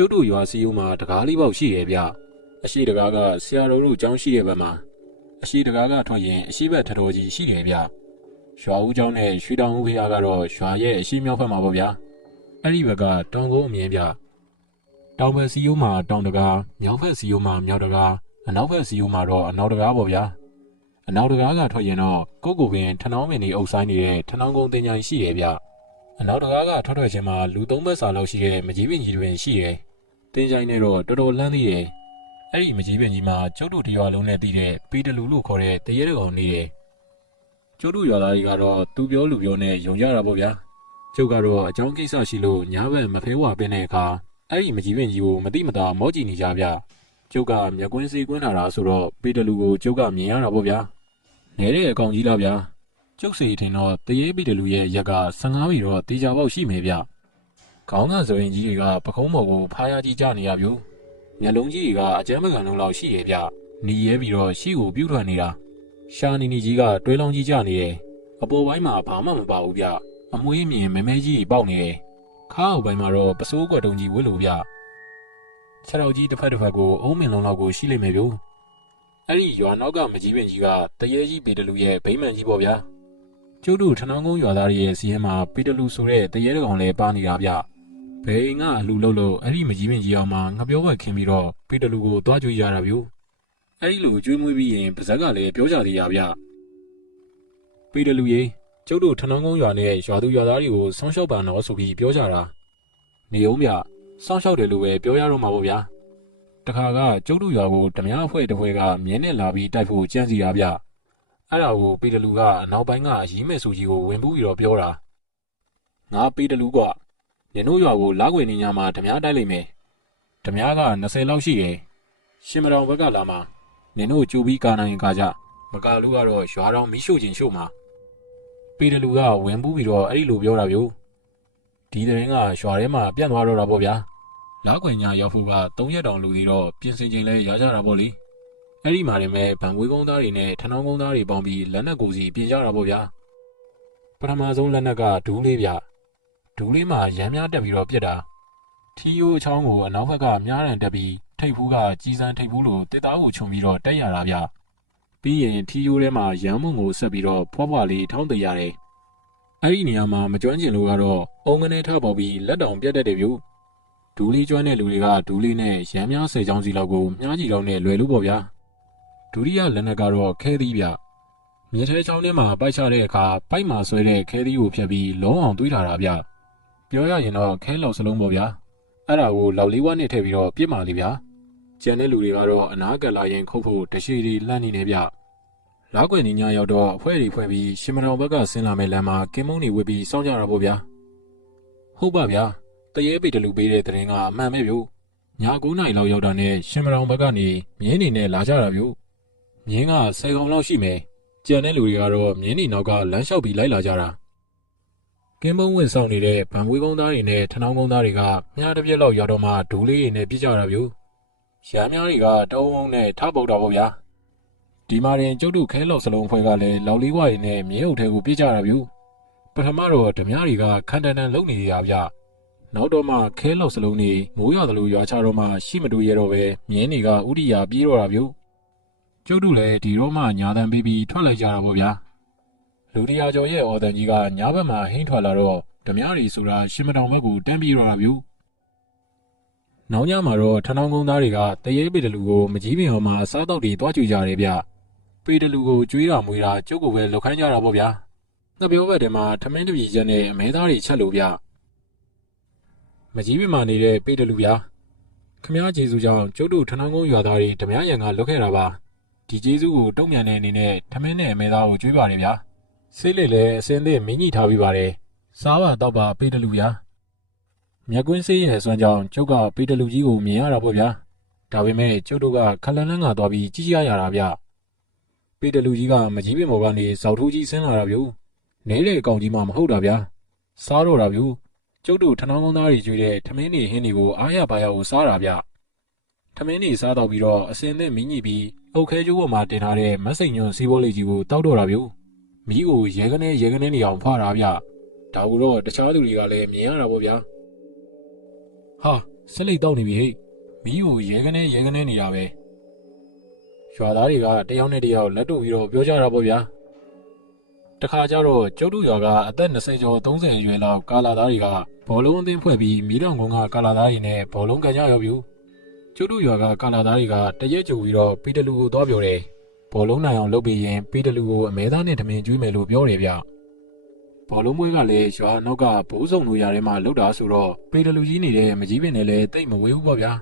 ကျုပ်တို့ရွာစီယုံမှာတကားလေးပေါက်ရှိရဲ့ဗျအရှိတကားကဆရာတော်တို့ကျောင်းရှိရဲ့ဘက်မှာအရှိတကားကထွက်ရင်အရှိဘက်ထတော်ကြီးရှိတယ်ဗျရွာဦးကျောင်းနဲ့ရွှေတောင်ဦးဖေးကတော့ရွာရဲ့အရှိမြောက်ဘက်မှာပေါ့ဗျာအဲ့ဒီဘက်ကတောင်ကုန်းအမြင်ဗျတောင်ဘက်စီယုံမှာတောင်တကားမြောက်ဘက်စီယုံမှာမြောက်တကားအနောက်ဘက်စီယုံမှာတော့အနောက်တကားပေါ့ဗျာအနောက်တကားကထွက်ရင်တော့ကိုကိုပင်ထနောင်းပင်တွေအုပ်ဆိုင်နေတဲ့ထနောင်းကုန်းတင်ကြိုင်ရှိရဲ့ဗျအနောက်တကားကထွက်ချင်းမှာလူ3ဘက်စာလောက်ရှိတဲ့မကြီးပင်ကြီးတွင်ရှိရဲ့တင်ကြိုင်နဲ့တော့တော်တော်လန်းသေးတယ်အဲ့ဒီမကြီးပင်ကြီးမှာကျုပ်တို့တရွာလုံးနဲ့တည်တဲ့ပေတလူလို့ခေါ်တဲ့တရေတကောင်နေတယ်ကျုပ်တို့ရွာသားတွေကတော့သူပြောလူပြောနဲ့ယုံကြတာပေါ့ဗျာကျုပ်ကတော့အကြောင်းကိစ္စရှိလို့ညာဘက်မဖဲဝါပင်းတဲ့အခါအဲ့ဒီမကြီးပင်ကြီးကိုမတိမတာမောကြည့်နေကြဗျကျုပ်ကမျက်ကွင်းစေးကွင်းလာတာဆိုတော့ပေတလူကိုကျုပ်ကမြင်ရတာပေါ့ဗျာနဲတဲ့အကောင်ကြီးလားဗျာကျုပ်စီထင်တော့တရေပေတလူရဲ့ရက်က15ပြီတော့တေချာပေါက်ရှိမယ်ဗျခေါင်းကစရင်ကြီးတွေကပခုံးမော်ကိုဖားရကြီးကြနေရပြီမျက်လုံးကြီးတွေကအကျမ်းမကန်လုံးလောက်ရှိရဲ့ဗျနီရဲပြီးတော့ရှေ့ကိုပြုတ်ထွက်နေတာရှာနီနီကြီးကတွဲလောင်းကြီးကြနေတယ်အပေါ်ပိုင်းမှာဘာမှမပါဘူးဗျအမွှေးမြင်မဲမဲကြီးပေါက်နေတယ်ခါအောက်ပိုင်းမှာတော့ပစိုးကွက်တုံးကြီးဝစ်လို့ဗျခြေထောက်ကြီးတစ်ဖက်တစ်ဖက်ကိုအုံးမင်လုံးလောက်ကိုရှိလိမ့်မယ်ဗျအဲ့ဒီရွာနောက်ကမကြီးပင်ကြီးကတရေကြီးပေတလူရဲ့ဗိမ္မာန်ကြီးပေါ့ဗျာကျုပ်တို့ထနောင်းကုန်းရွာသားတွေရဲ့စီးရဲမှာပေတလူဆိုတဲ့တရေတကောင်လည်းပါနေတာဗျဘယ်အိမ်ကအလူလို့အဲ့ဒီမကြီးပင်ကြီးအောင်မှာငပြောဘက်ခင်းပြီးတော့ပေတလူကိုတွားကြွေးရတာဗျအဲ့ဒီလိုကြွေးမွေးပြီးရင်ပါဇက်ကလည်းပြောကြသေးရဗျပေတလူရေကျုပ်တို့ထနောင်းကုန်းရွာနဲ့ရွာသူရွာသားတွေကိုဆောင်းလျှောက်ပါတော့ဆိုပြီးပြောကြတာနေအောင်ဗျဆောင်းလျှောက်တယ်လို့ပဲပြောရတော့မှာပေါ့ဗျာတခါကကျုပ်တို့ရွာကိုဓမြအဖွဲ့တစ်ဖွဲ့ကမြင်းနဲ့လာပြီးတိုက်ဖို့ကြံစီတာဗျအဲ့ဒါကိုပေတလူကအနောက်ပိုင်းကရီးမဲ့စုကြီးကိုဝင်ပူးပြီးတော့ပြောတာငါပေတလူကနင်တို့ရွာကိုလာခွေနေညမှာဓမြတိုက်လိုက်မယ်ဓမြက20လောက်ရှိတယ်ရှင်မတော်ဘက်ကလာမှာနင်တို့ကြိုပြီးကာနိုင်ကာကြမကာလူကတော့ရွာတော်မီးရှို့ခြင်းရှို့မှာပေတလူကဝင်ပူးပြီးတော့အဲ့ဒီလိုပြောတာဗျဒီတဲ့ရင်ကရွာထဲမှာပြန့်သွားတော့တာပေါ့ဗျာလာခွေညရောက်ဖို့က3ရက်တောင်လူသေးတော့ပြင်ဆင်ချိန်လဲရကြတာပေါ့လေအဲ့ဒီမှာနေမဲ့ဗန်ဝေးကုန်းသားတွေနဲ့ထနောင်းကုန်းသားတွေပေါင်းပြီးလက်နက်ကိုစီပြင်ကြတာပေါ့ဗျာပထမဆုံးလက်နက်ကဒူးလေးဗျဒူးလေးမှာရမ်းများတက်ပြီးတော့ပြစ်တာထီယိုးအချောင်းကိုအနောက်ဘက်ကမြားရန်တက်ပြီးထိပ်ဖူးကကြီးစံထိပ်ဖူးလိုတစ်သားကိုခြုံပြီးတော့တက်ရတာဗျပြီးရင်ထီယိုးထဲမှာရမ်းမုံကိုဆက်ပြီးတော့ဖွားဖွားလေးထောင်းတည်ရတယ်အဲ့ဒီနေရာမှာမကျွမ်းကျင်လို့ကတော့အုံကနေထပေါပြီးလက်တောင်ပြတ်တတ်တယ်ဗျဒူးလေးကျွမ်းတဲ့လူတွေကဒူးလေးနဲ့ရမ်းများ10ချောင်းစီလောက်ကိုမြားကြီးလောက်နဲ့လွယ်လို့ပေါ့ဗျာဒုတိယလက်နက်ကတော့ခဲသီးဗျမြေထဲချောင်းထဲမှာပိုက်ချတဲ့အခါပိုက်မှာဆွဲတဲ့ခဲသီးကိုဖြတ်ပြီးလုံးအောင်တွေးထားတာဗျပြောရရင်တော့ခဲလောက်စလုံးပေါ့ဗျာအဲ့ဒါကိုလောက်လေးဝါးနဲ့ထည့်ပြီးတော့ပြစ်မာလေးဗျကျန်တဲ့လူတွေကတော့အနာကလာရင်ခုတ်ဖို့တရှိတွေလှမ်းနေနေဗျလောက်ွယ်နေညရောက်တော့အဖွဲတွေဖွဲ့ပြီးရှင်မတော်ဘက်ကဆင်းလာမဲ့လမ်းမှာကင်းမုန်းတွေဝစ်ပြီးစောင့်ကြတာပေါ့ဗျာဟုတ်ပါဗျာတရေပေတလူပေးတဲ့တရင်ကအမှန်ပဲဗျည9 နာရီလောက်ရောက်တာနဲ့ရှင်မတော်ဘက်ကနေမြင်းနေနဲ့လာကြတာဗျမြင်းက10ကောင်လောက်ရှိမယ်ကြံတဲ့လူတွေကတော့မြင်းနေနောက်ကလမ်းလျှောက်ပြီးလိုက်လာကြတာကင်းမုံဝင်ဆောင်နေတဲ့ဗန်ဝေးကုန်းသားတွေနဲ့ထနောင်းကုန်းသားတွေကမြားတစ်ပြက်လောက်ရောက်တော့မှဒူးလေးတွေနဲ့ပြစ်ကြတာဗျရမ်းများတွေကတုံးုံနဲ့ထပုတ်တာပေါ့ဗျာဒီမှာရင်ကျုပ်တို့ခဲလောက်စလုံးဖွဲကလည်းလောက်လေးဝါးတွေနဲ့မြင်းအုပ်ထဲကိုပြစ်ကြတာဗျပထမတော့ဓမြတွေကခန်တန်တန်လုံနေရဗျနောက်တော့မှခဲလောက်စလုံးနေမိုးရွာသလိုရွာချတော့မှရှိမတူရတော့ပဲမြင်းတွေကဥဒိယာပြေးတော့တာဗျကျုပ်တို့လည်းဒီတော့မှညာတန်ပေးပြီးထွက်လိုက်ကြတာပေါ့ဗျာလူတရာကျော်ရဲ့အော်တန်ကြီးကညာဘက်မှာဟင်းထွက်လာတော့ဓမြတွေဆိုတာရှင်မတောင်ဘက်ကိုတန်းပြေးတော့တာဗျနောက်ညမှာတော့ထနောင်းကုန်းသားတွေကတရေပေတလူကိုမကြီးပင်အောင်မှာစားတော့တွေတွားကြွကြတယ်ဗျပေတလူကိုကျွေးတာမွေးတာကျုပ်ကိုပဲလောက်ခိုင်းကြတာပေါ့ဗျာငှက်ပြောဘက်ထဲမှာထမင်းတပြည်ချက်နဲ့အမဲသားတွေချက်လို့ဗျမကြီးပင်မှာနေတဲ့ပေတလူဗျာခမည်းကျေးဇူးကြောင့်ကျုပ်တို့ထနောင်းကုန်းရွာသားတွေဓမြရံကလွတ်ခဲ့တာပါဒီကျေးဇူးကိုတုံ့ပြန်တဲ့အနေနဲ့ထမင်းနဲ့အမဲသားကိုကျွေးပါတယ်ဗျာဆေးလိတ်လည်းအစင်းသေးမင်းကြီးထားပြီးပါတယ်စားပါတော့ပါပေတလူဗျာမြက်ကွင်းဆေးရဲ့အစွမ်းကြောင့်ကျုပ်ကပေတလူကြီးကိုမြင်ရတာပေါ့ဗျာဒါပေမဲ့ကျုပ်တို့ကခလန်းလန်းကသွားပြီးကြီးရတာဗျပေတလူကြီးကမကြီးပင်ပေါ်ကနေဇောက်ထိုးကြီးဆင်းလာတာဗျနဲတဲ့အကောင်ကြီးမှမဟုတ်တာဗျာစားတော့တာဗျကျုပ်တို့ထနောင်းကုန်းသားတွေကျွေးတဲ့ထမင်းတွေဟင်းတွေကိုအားရပါရကိုစားတာဗျထမင်းတွေစားတော့ပြီးတော့အစင်းသေးမင်းကြီးပြီးအုတ်ခဲကျိုးပေါ်မှာတင်ထားတဲ့မက်စိန်ညွန့်စီးပိုးလေးကြီးကိုတောက်တော့တာဗျမီးကိုရဲကနေနေအောင်ဖွာတာဗျဒါကိုတော့တခြားသူတွေကလည်းမြင်ရတာပေါ့ဗျာဟာ ဆက်လက်တောက်နေပြီဟဲ့မီးကိုရဲကနေနေရပဲရွာသားတွေကတယောက်နဲ့တယောက်လက်တို့ပြီးတော့ပြောကြတာပေါ့ဗျာတခါကျတော့ကျုပ်တို့ရွာကအသက်20ကျော်30အရွယ်လောက်ကာလာသားတွေကဘောလုံးအသင်းဖွဲ့ပြီးမီးတောင်ကုန်းကကာလာသားတွေနဲ့ဘောလုံးကန်ကြရောက်ပြီကျုပ်တို့ရွာကကာလာသားတွေကတရက်ကြိုပြီးတော့ပီတလူကိုသွားပြောတယ်ဘောလုံးနိုင်အောင်လုပ်ပြီးရင်ပီတလူကိုအမဲသားနဲ့ဓမင်ကျွေးမယ်လို့ပြောတယ်ဗျဘောလုံးပွဲကလည်းရွာနောက်ကဘိုးစုံတို့ຢာထဲမှာလှုပ်တာဆိုတော့ပီတလူကြီးနေတဲ့မကြီးပင်နဲ့လည်းတိတ်မဝေးဘူးပေါ့ဗျာ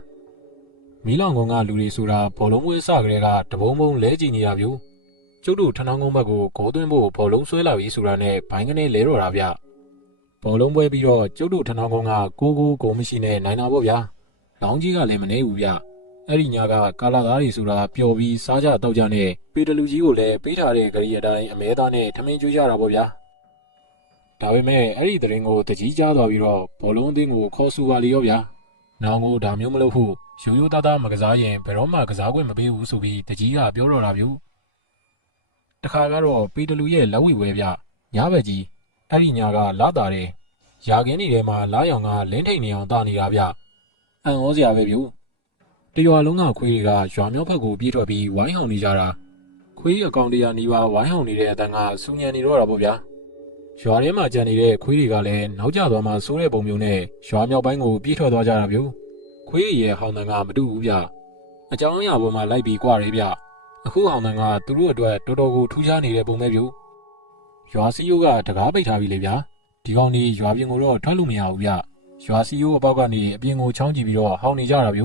မီးလောင်ကုန်းကလူတွေဆိုတာဘောလုံးပွဲစကတည်းကတဘုံဘုံလဲကြည့်နေတာဗျကျုပ်တို့ထဏောင်းကုန်းဘက်ကိုဂိုးသွင်းဖို့ဘောလုံးဆွဲလာပြီဆိုတာနဲ့ဘိုင်းကနေလဲတော့တာဗျဘောလုံးပွဲပြီးတော့ကျုပ်တို့ထဏောင်းကုန်းကကိုမရှိနဲ့နိုင်တာပေါ့ဗျာလောင်းကြီးကလည်းမနေဘူးဗျအဲ့ဒီညကကာလာသားတွေဆိုတာပျော်ပြီးစားကြတောက်ကြနဲ့ပေတလူကြီးကိုလည်းပေးထားတဲ့ဂရီအတိုင်းအမဲသားနဲ့ထမင်းကျွေးကြတာပေါ့ဗျာဒါပေမဲ့အဲ့ဒီသတင်းကိုတကြီးကြားသွားပြီးတော့ဘောလုံးအသင်းကိုခေါ်ဆူပါလေရောဗျာနောင်ကိုဒါမျိုးမလုပ်ဖို့ရိုးရိုးသားသားမကစားရင်ဘယ်တော့မှကစားခွင့်မပေးဘူးဆိုပြီးတကြီးကပြောတော့တာဗျတခါကတော့ပေတလူရဲ့လက်ဝိပွဲဗျညဘက်ကြီးအဲ့ဒီညကလာတာတယ်ရာခင်းနေထဲမှာလာရောင်ကလင်းထိန်နေအောင်တာနေတာဗျအံ့ဩစရာပဲဗျတရွာလုံးကခွေးတွေကရွာမြောက်ဘက်ကိုပြေးထွက်ပြီးဝိုင်းဟောင်နေကြတာခွေးအကောင်တရာနီးပါးဝိုင်းဟောင်နေတဲ့အတန်ကစူညံနေတော့တာပေါ့ဗျာရွာထဲမှာကြံနေတဲ့ခွေးတွေကလည်းနောက်ကျသွားမှစိုးတဲ့ပုံမျိုးနဲ့ရွာမြောက်ပိုင်းကိုပြေးထွက်သွားကြတာဗျခွေးရဲ့ဟောင်တန်ကမတူဘူးဗျအကြောင်းအရာပေါ်မှာလိုက်ပြီးကြွားရဲဗျအခုဟောင်တန်ကသူတို့အတွက်တော်တော်ကိုထူးခြားနေတဲ့ပုံပဲဗျရွာစီယိုးကတကားပိတ်ထားပြီလေဗျာဒီကောင်ကြီးရွာပြင်ကိုတော့ထွက်လို့မရဘူးဗျရွာစီယိုးအပေါက်ကနေအပြင်ကိုချောင်းကြည့်ပြီးတော့ဟောင်နေကြတာဗျ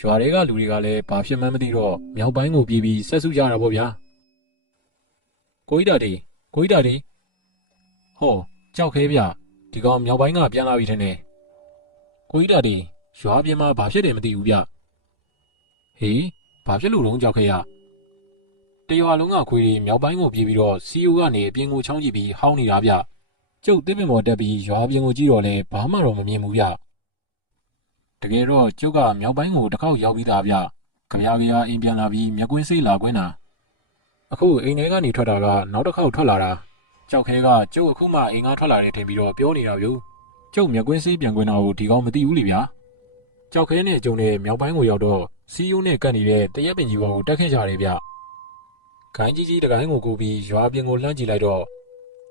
ရွာတွေကလူတွေကလည်းဘာဖြစ်မှန်းမသိတော့မြောက်ပိုင်းကိုပြေးပြီးဆက်စုကြတာပေါ့ဗျာကိုကြီးတာတီဟောကြောက်ခဲဗျဒီကောင်မြောက်ပိုင်းကပြန်လာပြီထင်တယ်ကိုကြီးတာတီရွာပြင်မှာဘာဖြစ်တယ်မသိဘူးဗျဟေးဘာဖြစ်လို့လုံးကြောက်ခဲရတရွာလုံးကခွေးတွေမြောက်ပိုင်းကိုပြေးပြီးတော့စီယိုကနေအပြင်ကိုချောင်းကြည့်ပြီးဟောင်းနေတာဗျကျုပ်တစ်ပင်ပေါ်တက်ပြီးရွာပြင်ကိုကြည့်တော့လဲဘာမှတော့မမြင်ဘူးဗျတကယ်တော့ကျုပ်ကမြောက်ပိုင်းကိုတစ်ခေါက်ရောက်ပြီးသားဗျကြပြားအိမ်ပြန်လာပြီးမျက်ကွင်းစိတ်လာကွင်းတာအခုအိမ်ထဲကနေထွက်တာကနောက်တစ်ခေါက်ထွက်လာတာကြောက်ခဲကကျုပ်အခုမှအိမ်ကထွက်လာတယ်ထင်ပြီးတော့ပြောနေတာဗျကျုပ်မျက်ကွင်းစိတ်ပြန်ကွင်းတာကိုဒီကောင်မသိဘူးလေဗျာကြောက်ခဲနဲ့ကျုံနဲ့မြောက်ပိုင်းကိုရောက်တော့စီယိုးနဲ့ကပ်နေတဲ့တရက်ပင်ကြီးပေါ်ကိုတက်ခဲ့ကြတယ်ဗျခိုင်းကြီးတကိုင်းကိုကူပြီးရွာပြင်ကိုလှမ်းကြည့်လိုက်တော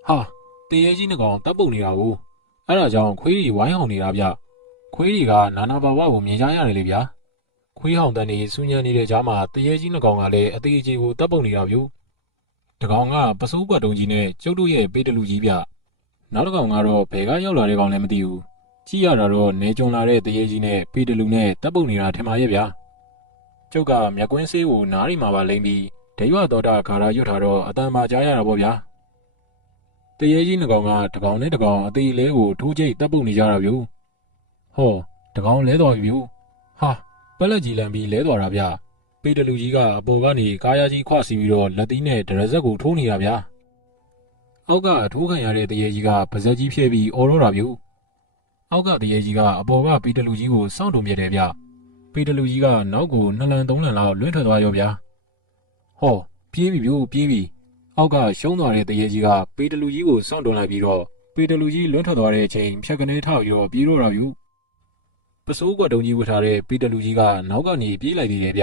့ဟာတရေကြီးနှစ်ကောင်တပ်ပုတ်နေတာကိုအဲ့ဒါကြောင့်ခွေးတွေဝိုင်းဟောင်နေတာဗျခွေးတွေကနာနာဘာဝကိုမြင်ကြရတယ်လေဗျာခွေးဟောင်တန်နေစူးညံနေတဲ့ကြားမှာတရေကြီးနှစ်ကောင်ကလည်းအသေးကြီးကိုတပ်ပုတ်နေတာဗျတကောင်ကပစိုးကွက်တုံးကြီးနဲ့ကျုပ်တို့ရဲ့ပေတလူကြီးဗျနောက်တစ်ကောင်ကတော့ဘယ်ကရောက်လာတဲ့ကောင်လည်းမသိဘူးကြည့်ရတာတော့နေကြုံလာတဲ့တရေကြီးနဲ့ပေတလူနဲ့တပ်ပုတ်နေတာထင်ပါရဲ့ဗျာကျုပ်ကမျက်ကွင်းဆေးကိုနားရီမှာပါလိမ့်ပြီးဒိရွတော်တာခါရာရွတ်ထားတော့အတန်ပါကြားရတာပေါ့ဗျာတရေကြီးနှစ်ကောင်ကတကောင်နဲ့တကောင်အသေးလေးကိုထိုးကျိတ်တပ်ပုတ်နေကြတာဗျဟောတကောင်လဲတော်ပြီဟာပက်လက်ကြီးလန်ပြီးလဲတော်တာဗျပေတလူကြီးကအပေါ်ကနေကားရကြီးခွစီပြီးတော့လက်သီးနဲ့ဒရဇက်ကိုထိုးနေတာဗျအောက်ကထိုးခံရတဲ့တရေကြီးကပါဇက်ကြီးဖြဲပြီးအော်တော့တာဗျအောက်ကတရေကြီးကအပေါ်ကပေတလူကြီးကိုစောင့်တုံပြတယ်ဗျပေတလူကြီးကနောက်ကို2လန်3လန်လောက်လွင့်ထွက်သွားရောဗျဟောပြေးပြီပြေးပြီအောက်ကရှုံးသွားတဲ့တရေကြီးကပေတလူကြီးကိုစောင့်တုံလိုက်ပြီးတော့ပေတလူကြီးလွင့်ထွက်သွားတဲ့အချိန်ဖြတ်ကနေထောက်ပြီးတော့ပြေးတော့တာဗျပစိုးကွက်တုံးကြီးဝတ်ထားတဲ့ပေတလူကြီးကနောက်ကနေပြေးလိုက်သေးတယ်ဗ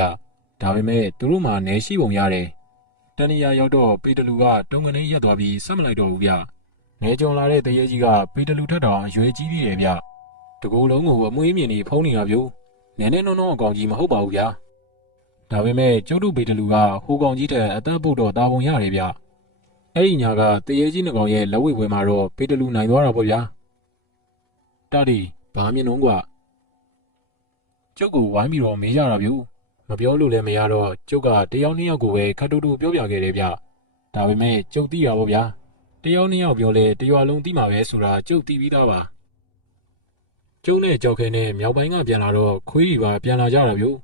ျဒါပေမဲ့သူတို့မှနေရှိပုံရတယ်တဏီယာရောက်တော့ပေတလူကတုံကနေရက်သွားပြီးဆက်မလိုက်တော့ဘူးဗျနေကြုံလာတဲ့တရေကြီးကပေတလူထက်တောင်အရွယ်ကြီးသေးတယ်ဗျတကူလုံးကိုအမွှေးမြင်နေဖုံးနေတာဗျနဲနဲနုံနုံအကောင်ကြီးမဟုတ်ပါဘူးဗျဒါပေမဲ့ကျုပ်တို့ပေတလူကဟိုကောင်ကြီးထက်အသက်ပုတ်တော့တာဝန်ရတယ်ဗျအဲ့ဒီညာကတရေကြီးနှစ်ကောင်ရဲ့လက်ဝိပွဲမှာတော့ပေတလူနိုင်သွားတာပေါ့ဗျာတာဒီဘာမြင်တော့ကွာကျုပ်ကိုဝိုင်းပြီးတော့မေးကြတာဗျမပြောလို့လည်းမရတော့ကျုပ်ကတယောက်နှစ်ယောက်ကိုပဲခတ်တူတူပြောပြခဲ့တယ်ဗျဒါပေမဲ့ကျုပ်သိတာပေါ့ဗျာတယောက်နှစ်ယောက်ပြောလဲတရွာလုံးသိမှာပဲဆိုတာကျုပ်သိပြီးသားပါကျုံနဲ့ကြောက်ခဲနဲ့မြောက်ပိုင်းကပြန်လာတော့ခွေးကြီးပါပြန်လာကြတာဗျ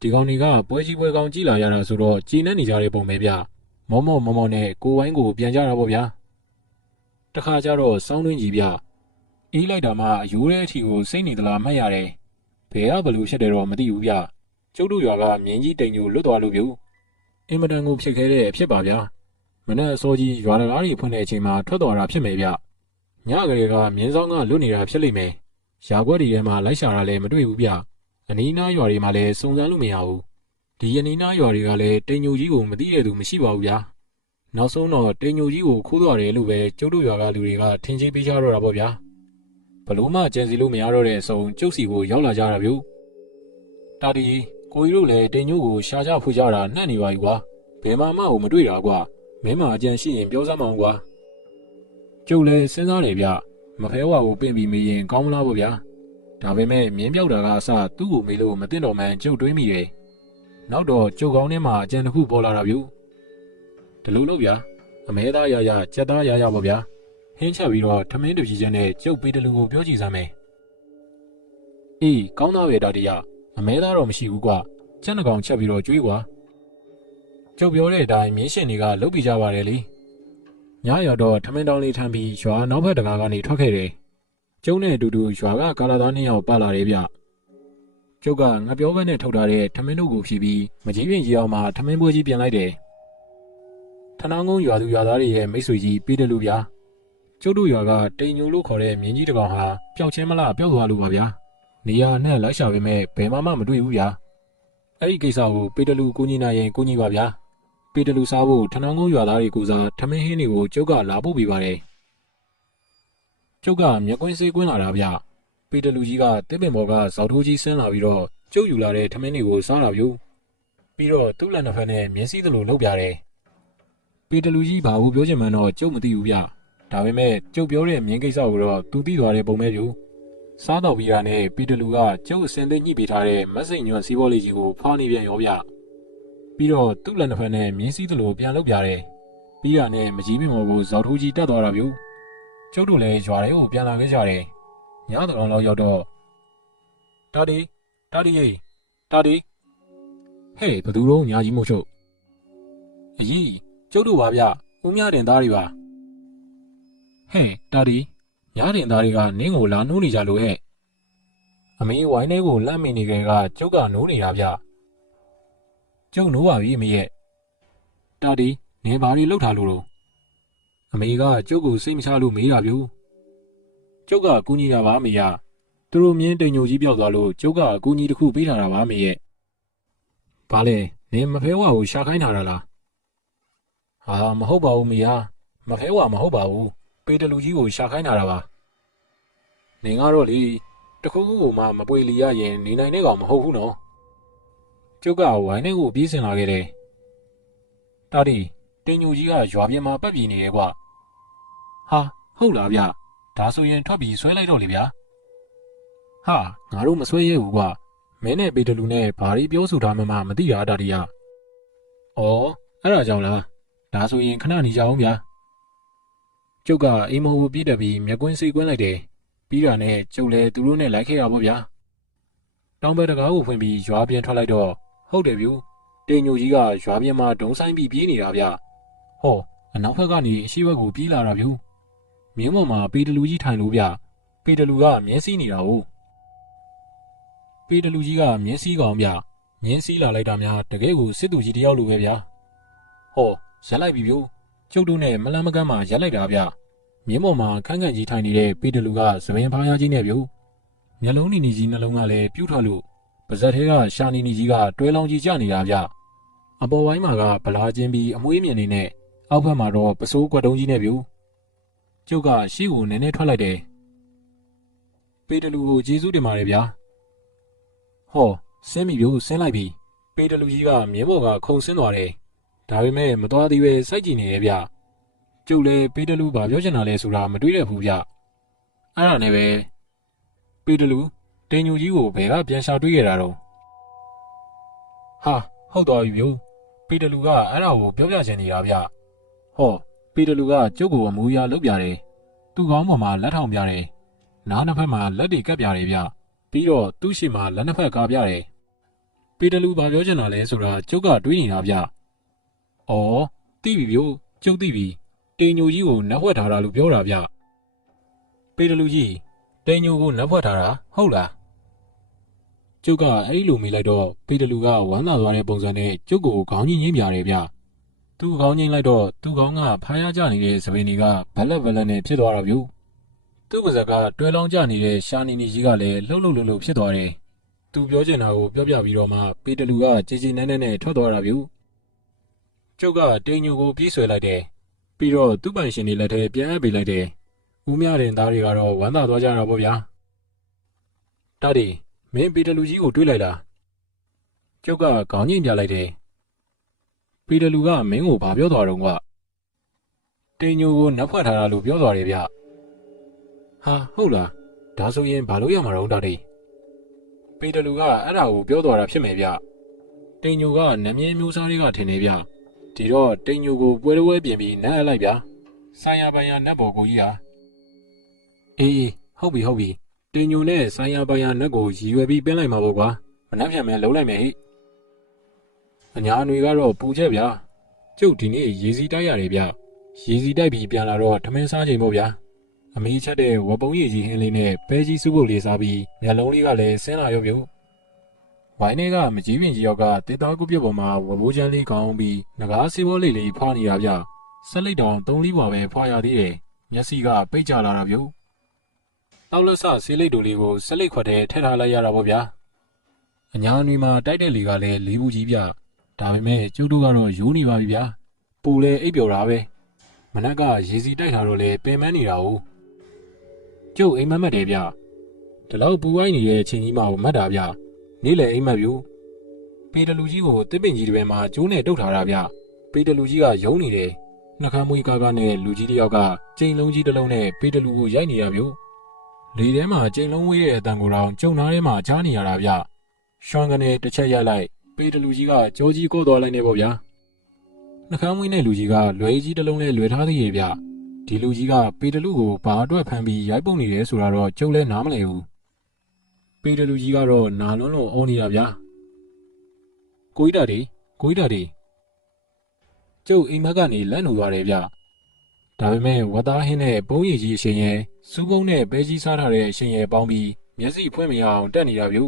ဒီကောင်တွေကပွဲကြီးပွဲကောင်းကြည့်လာရတာဆိုတော့ကြည်နေနေကြတဲ့ပုံပဲဗျမောမောနဲ့ကိုဝိုင်းကိုပြန်ကြတာပေါ့ဗျာတခါကျတော့စောင်းတွင်းကြီးဗျအေးလိုက်တာမှအယိုးတဲ့အထီကိုစိတ်နေသလားမှတ်ရတယ်ဘယ်ကဘလို့ဖြစ်တယ်တော့မသိဘူးဗျကျုပ်တို့ရွာကမြင်းကြီးတိမ်ညိုလွတ်သွားလို့ဗျအင်မတန်ကိုဖြစ်ခဲ့တဲ့အဖြစ်ပါဗျာမနေ့အစောကြီးရွာတကားတွေဖွင့်တဲ့အချိန်မှာထွက်သွားတာဖြစ်မယ်ဗျညကလေးကမြင်းဆောင်ကလွတ်နေတာဖြစ်လိမ့်မယ် ရှားခွက်တွေထဲမှာလိုက်ရှာတာလည်းမတွေ့ဘူးဗျအနီးနားရွာတွေမှာလည်းစုံစမ်းလို့မရဘူးဒီအနီးနားရွာတွေကလည်းတိမ်ညိုကြီးကိုမသိတဲ့သူမရှိပါဘူးဗျနောက်ဆုံးတော့တိမ်ညိုကြီးကိုခိုးသွားတယ်လို့ပဲကျုပ်တို့ရွာကလူတွေကထင်ကြီးပေးကြတော့တာပေါ့ဗျာဘလို့မှကြံစီလို့မရတော့တဲ့အစုံကျုပ်စီကိုရောက်လာကြတာဗျတာဒီကိုကြီးတို့လည်းတိမ်ညိုကိုရှာကြဖွေကြတာနှံ့နေပါ ਈ ကွာဘယ်မှမတွေ့တာကွာမင်းမအကြံရှိရင်ပြောစမ်းမအောင်ကွာကျုပ်လည်းစဉ်းစားနေဗျမဖဲဝါကိုပင့်ပြီးမေးရင်ကောင်းမလားပေါ့ဗျာဒါပေမဲ့မြင်းပြောက်တာကအစသူ့ကိုမေးလို့မသိတော့မှန်းကျုပ်တွေးမိတယ်နောက်တော့ကျုပ်ကောင်းထဲမှာအကြံတစ်ခုပေါ်လာတာဗျဒီလိုလို့ဗျာအမဲသားရရကြက်သားရရပေါ့ဗျာဟင်းချက်ပြီးတော့ထမင်းတူကြီးချက်နဲ့ကျုပ်ပေးတယ်လို့ကိုပြောကြည့်စမ်းမယ်အေးကောင်းသားပဲတာတီရအမဲသားတော့မရှိဘူးကွာချက်နှကောင်ချက်ပြီးတော့ကျွေးကွာကျုပ်ပြောတဲ့အတိုင်းမြင်းရှင်တွေကလုတ်ပြကြပါတယ်လေညရောက်တော့ထမင်းတောင်းလေးထမ်းပြီးရွာနောက်ဘက်တကားကနေထွက်ခဲ့တယ်ကျုံနဲ့အတူတူရွာကကာလာသား2ယောက်ပါလာတယ်ဗျကျုပ်ကငါပြောဘက်နဲ့ထုတ်ထားတဲ့ထမင်းတို့ကိုဖြီးပြီးမကြီးပြင်ကြီးအောင်မှာထမင်းပွဲကြီးပြင်လိုက်တယ်ထနောင်းကုန်းရွာသူရွာသားတွေရဲ့မိတ်ဆွေကြီးပေးတယ်လို့ဗျာကျုပ်တို့ရွာကတိမ်ညိုလို့ခေါ်တဲ့မြင်းကြီးတစ်ကောင်ဟာပျောက်ချင်းမလားပျောက်သွားလို့ပါဗျာနေရာနဲ့လိုက်ရှာပေမဲ့ဘယ်မှမတွေ့ဘူးဗျာအဲ့ဒီကိစ္စကိုပေးတယ်လို့ကိုကြီးနိုင်ရင်ကိုကြီးပါဗျာပေးတယ်လို့စားဖို့ထနောင်းကုန်းရွာသားတွေကိုစားထမင်းဟင်းတွေကိုကျုပ်ကလာပို့ပေးပါတယ်ကျုပ်ကမျက်ကွင်းစေးကွင်းလာတာဗျပေးတယ်လူကြီးကတစ်ပင်ပေါ်ကဇောက်ထိုးကြီးဆင်းလာပြီးတော့ကျုပ်ယူလာတဲ့ထမင်းတွေကိုစားတာဗျပြီးတော့သူ့လက်နှစ်ဖက်နဲ့မျက်စိသလိုလှုပ်ပြတယ်ပေးတယ်လူကြီးဘာလို့ပြောချင်မှန်းတော့ကျုပ်မသိဘူးဗျဒါပေမဲ့ကျုပ်ပြောတဲ့မြင်းကိစ္စကိုတော့သူသိသွားတဲ့ပုံပဲဗျစားတော့ပြီးတာနဲ့ပေးတယ်လူကကျုပ်အစင်သိညှိပေးထားတဲ့မက်စိန်ညွန့်စီးပေါ်လေးကြီးကိုဖားနေပြန်ရောဗျပြီးတော့သူ့လက်နှစ်ဖက်နဲ့မြင်းစည်းသလိုပြန်လှုပ်ပြတယ်ပြီးတာနဲ့မကြီးပင်ပေါ်ကိုဇောက်ထိုးကြီးတက်သွားတာဗျကျုပ်တို့လည်းရွာထဲကိုပြန်လာခဲ့ကြတယ်ညတကောင်လောက်ရောက်တော့တာဒီရေးတာဒီဟဲ့ဘသူတော့ညာကြီးမို့ချုပ်အကြီးကျုပ်တို့ပါဗျဦးမြတင်သားတွေပါဟဲ့တာဒီညာတင်သားတွေကနင်းကိုလာနှိုးနေကြလို့ဟဲ့အမေဝိုင်းထဲကိုလှမ်းမိနေကြကကျုပ်ကနိုးနေတာဗျကျုပ်နိုးပါပြီအမေရဲ့တာဒီနင်းဘာတွေလှုပ်ထားလို့တော့အမေကကျုပ်ကိုစိတ်မချလို့မေးတာဗျကျုပ်ကကူညီတာပါအမေရသူတို့မြင်းတိမ်ညိုကြီးပြောက်သွားလို့ကျုပ်ကအကူအညီတစ်ခုပေးထားတာပါအမေရဲ့ဘာလဲနင်းမဖဲဝါကိုရှာခိုင်းထားတာလားဟာမဟုတ်ပါဘူးမေယာမဖဲဝါမဟုတ်ပါဘူးပေးတလူကြီးကိုရှာခိုင်းထားတာပါနင်ကတော့လေတခုခုကိုမှမပွေလီရရင်နေနိုင်တဲ့ကောင်မဟုတ်ဘူးနော်ကျုပ်ကဝိုင်းထဲကိုပြေးစင်လာခဲ့တယ်တာဒီတိမ်ညိုကြီးကရွာပြင်မှာပတ်ပြေးနေတယ်ကွာဟာဟုတ်လားဗျဒါဆိုရင်ထွက်ပြီးဆွဲလိုက်တော့လေဗျာဟာငါတို့မဆွဲရဲဘူးကွာမင်းနဲ့ပေတလူနဲ့ဘာတွေပြောဆိုတာမှမသိတာတာဒီရဩအဲ့ဒါကြောင့်လားဒါဆိုရင်ခဏနေကြအောင်ဗျာကျုပ်ကအိမ်မောကိုပြေးတက်ပြီးမျက်ကွင်းစိတ်ကွင်းလိုက်တယ်ပြီးတာနဲ့ကျုပ်လည်းသူတို့နဲ့လိုက်ခဲ့ရပါဗျာတောင်ဘက်တကားကိုဖွင့်ပြီးရွာပြင်ထွက်လိုက်တော့ဟုတ်တယ်ဗျတိမ်ညိုကြီးကရွာပြင်မှာဒုံဆိုင်ပြီးပြေးနေတာဗျဟောအနောက်ဘက်ကနေအရှိဘက်ကိုပြေးလာတာဗျမြင်းပေါ်မှာပေတလူကြီးထိုင်လို့ဗျပေတလူကမြင်းစည်းနေတာဟုတ်ပေတလူကြီးကမြင်းစည်းကောင်ဗျမြင်းစည်းလာလိုက်တာများတကယ်ကိုစစ်သူကြီးတယောက်လိုပဲဗျာဟောရက်လိုက်ပြီဗျကျုပ်တို့နဲ့မလန်းမကမ်းမှာရက်လိုက်တာဗျမြင်းပေါ်မှာခန့်ခန့်ကြီးထိုင်နေတဲ့ပေတလူကသပင်ဖားရကြီးနဲ့ဗျမျက်လုံးနီနီကြီးနှလုံးကလည်းပြုတ်ထွက်လို့ပါဇက်ထဲကရှာနီနီကြီးကတွဲလောင်ကြီးကျနေတာဗျအပေါ်ပိုင်းမှာကဗလာချင်းပြီးအမွှေးမြင်နေနဲ့အောက်ဘက်မှာတော့ပစိုးကွက်တုံးကြီးနဲ့ဗျကျုပ်ကရှေ့ကိုနည်းနည်းထွက်လိုက်တယ်ပေတလူကိုကျေးဇူးတင်ပါတယ်ဗျာဟောဆင်းပြီဗျဆင်းလိုက်ပြီပေတလူကြီးကမြင်းပေါ်ကခုံဆင်းသွားတယ်ဒါပေမဲ့မသွားသေးပဲစိုက်ကြည့်နေတယ်ဗျကျုပ်လည်းပေတလူဘာပြောချင်တာလဲဆိုတာမတွေးရဘူးဗျအဲ့ဒါနဲ့ပဲပေတလူတိမ်ညိုကြီးကိုဘယ်ကပြန်ရှာတွေ့ခဲ့တာတော့ဟာဟုတ်သွားပြီဗျပေတလူကအဲ့ဒါကိုပြောပြချင်နေတာဗျဟောပေတလူကကျုပ်ကိုအမူအရာလုပ်ပြတယ်သူ့ကောင်းပေါ်မှာလက်ထောင်ပြတယ်နားနှစ်ဖက်မှာလက်တွေကပ်ပြတယ်ဗျပြီးတော့သူ့ရှေ့မှာလက်နှစ်ဖက်ကာပြတယ်ပေတလူဘာပြောချင်တာလဲဆိုတာကျုပ်ကတွေးနေတာဗျအော်သိပြီဗျကျုပ်သိပြီတိမ်ညိုကြီးကိုနှက်ဝှက်ထားတာလို့ပြောတာဗျပေတလူကြီးတိမ်ညိုကိုနှက်ဝှက်ထားတာဟုတ်လားကျုပ်ကအဲ့လိုမေးလိုက်တော့ပေတလူကဝမ်းသာသွားတဲ့ပုံစံနဲ့ကျုပ်ကိုခေါင်းကြီးငိမ့်ပြတယ်ဗျသူ့ခေါင်းငိမ့်လိုက်တော့သူ့ခေါင်းကဖားရကြနေတဲ့သပင်တွေကဘလက်နဲ့ဖြစ်သွားတာဗျ သူ့ပါဇက်ကတွဲလောင်းကြနေတဲ့ရှာနီနီကြီးကလည်းလှုပ်လှုပ်လှုပ်လှုပ်ဖြစ်သွားတယ်။သူပြောချင်တာကိုပြောပြပြီးတော့မှပေတလူကကြေကြေနန်းနန်းနဲ့ထွက်သွားတာဗျ။ကျုပ်ကတိန်ညိုကိုပြေးဆွဲလိုက်တယ်။ပြီးတော့သူ့ပိုင်ရှင်တွေလက်ထဲပြန်အပ်ပေးလိုက်တယ်။ဦးမြတဲ့သားတွေကတော့ဝမ်းသာသွားကြတာပေါ့ဗျာ။ဒါဒီမင်းပေတလူကြီးကိုတွေးလိုက်လား။ကျုပ်ကခေါင်းညှိပြလိုက်တယ်။ပေတလူကမင်းကိုဘာပြောသွားတော့ကွာ။တိန်ညိုကိုနှက်ဖွက်ထားတာလို့ပြောသွားတယ်ဗျ။ဟာဟုတ်လားဒါဆိုရင်ဘာလို့ရမှာတော့ဒါဒီပေတလူကအဲ့ဒါကိုပြောသွားတာဖြစ်မယ်ဗျတိန်ညိုကနမင်းမျိုးစားတွေကထင်နေဗျဒီတော့တိန်ညိုကိုပွဲတော်ဝဲပြင်ပြီးနတ်အပ်လိုက်ဗျဆိုင်ရပိုင်ရနတ်ဘော်ကိုကြီးဟာအေးဟုတ်ပြီတိန်ညိုနဲ့ဆိုင်ရပိုင်ရနတ်ကိုရည်ရွယ်ပြီးပင်းလိုက်မှာပေါ့ကွာမနှက်ဖြန်မဲလုံးလိုက်မယ်ဟိအညာတွေကတော့ပူချက်ဗျကျုပ်ဒီနေ့ရေစီတိုက်ရတယ်ဗျရေစီတိုက်ပြီးပြန်လာတော့ထမင်းစားချိန်ပေါ့ဗျာအမေးချက်တဲ့ဝပုံးရည်ကြီးဟင်းလေးနဲ့ပဲကြီးစုပ်ပုတ်လေးစားပြီးမျက်လုံးလေးကလည်းဆင်းလာရောပြုတ်ဝိုင်းထဲကမကြီးပင်ကြီးရောက်ကတေသားကုပြက်ပေါ်မှာဝဘိုးချမ်းလေးကောင်းပြီးငကားစီးဘောလေးလေးဖွာနေတာဗျဆက်လိုက်တောင်3လီးပါပဲဖွာရသေးတယ်မျက်စိကပိတ်ကြလာတာပြုတ်တောက်လက်ဆဆေးလိတ်တူလေးကိုဆက်လိုက်ခွက်ထဲထည့်ထားလိုက်ရတာပေါ့ဗျာအညာအနီမှာတိုက်တဲ့လေကလည်းလေးဘူးကြီးဗျဒါပေမဲ့ကျုပ်တို့ကတော့ယူနေပါပြီဗျာပူလဲအိပ်ပျော်တာပဲမနက်ကရေစီတိုက်ထားတော့လေပင်မနေတာ哦ကျုပ်အိမ်မက်တယ်ဗျဒီလောက်ပူဝိုင်းနေတဲ့အချိန်ကြီးမှမတ်တာဗျနေ့လေအိမ်မက်ပြူပေတလူကြီးကိုတစ်ပင်ကြီးတစ်ပင်မှာကျိုးနဲ့တုတ်ထားတာဗျပေတလူကြီးကယုံနေတယ်နှခမ်းမွေးကားကားနဲ့လူကြီးတစ်ယောက်ကကျိန်လုံးကြီးတစ်လုံးနဲ့ပေတလူကိုရိုက်နေရဗျလေထဲမှာကျိန်လုံးဝေးတဲ့အတန်ကိုတော့ကျုံသားထဲမှာကြားနေရတာဗျရွှမ်းကနေတစ်ချက်ရိုက်လိုက်ပေတလူကြီးကကြောကြီးကိုသွားလိုက်နေပေါ့ဗျာနှခမ်းမွေးနဲ့လူကြီးကလွယ်ကြီးတစ်လုံးနဲ့လွယ်ထားသေးရဲ့ဗျဒီလူကြီးကပေတလူကိုဘာအတွက်ဖမ်းပြီးရိုက်ပုတ်နေတယ်ဆိုတာတော့ကျုပ်လည်းနားမလည်ဘူးပေတလူကြီးကတော့နာလွန်းလွန်းအော်နေတာဗျာကိုကြီးတာဒီကျုပ်အိမ်မက်ကနေလက်နှူသွားတယ်ဗျဒါပေမဲ့ဝတ်သားဟင်းနဲ့ဘုံရည်ကြီးအရှင်ရဲ့စူးပုံးနဲ့ပဲကြီးစားထားတဲ့အရှင်ရဲ့ပေါင်းပြီးမျက်စိဖွင့်မရအောင်တက်နေတာဗျ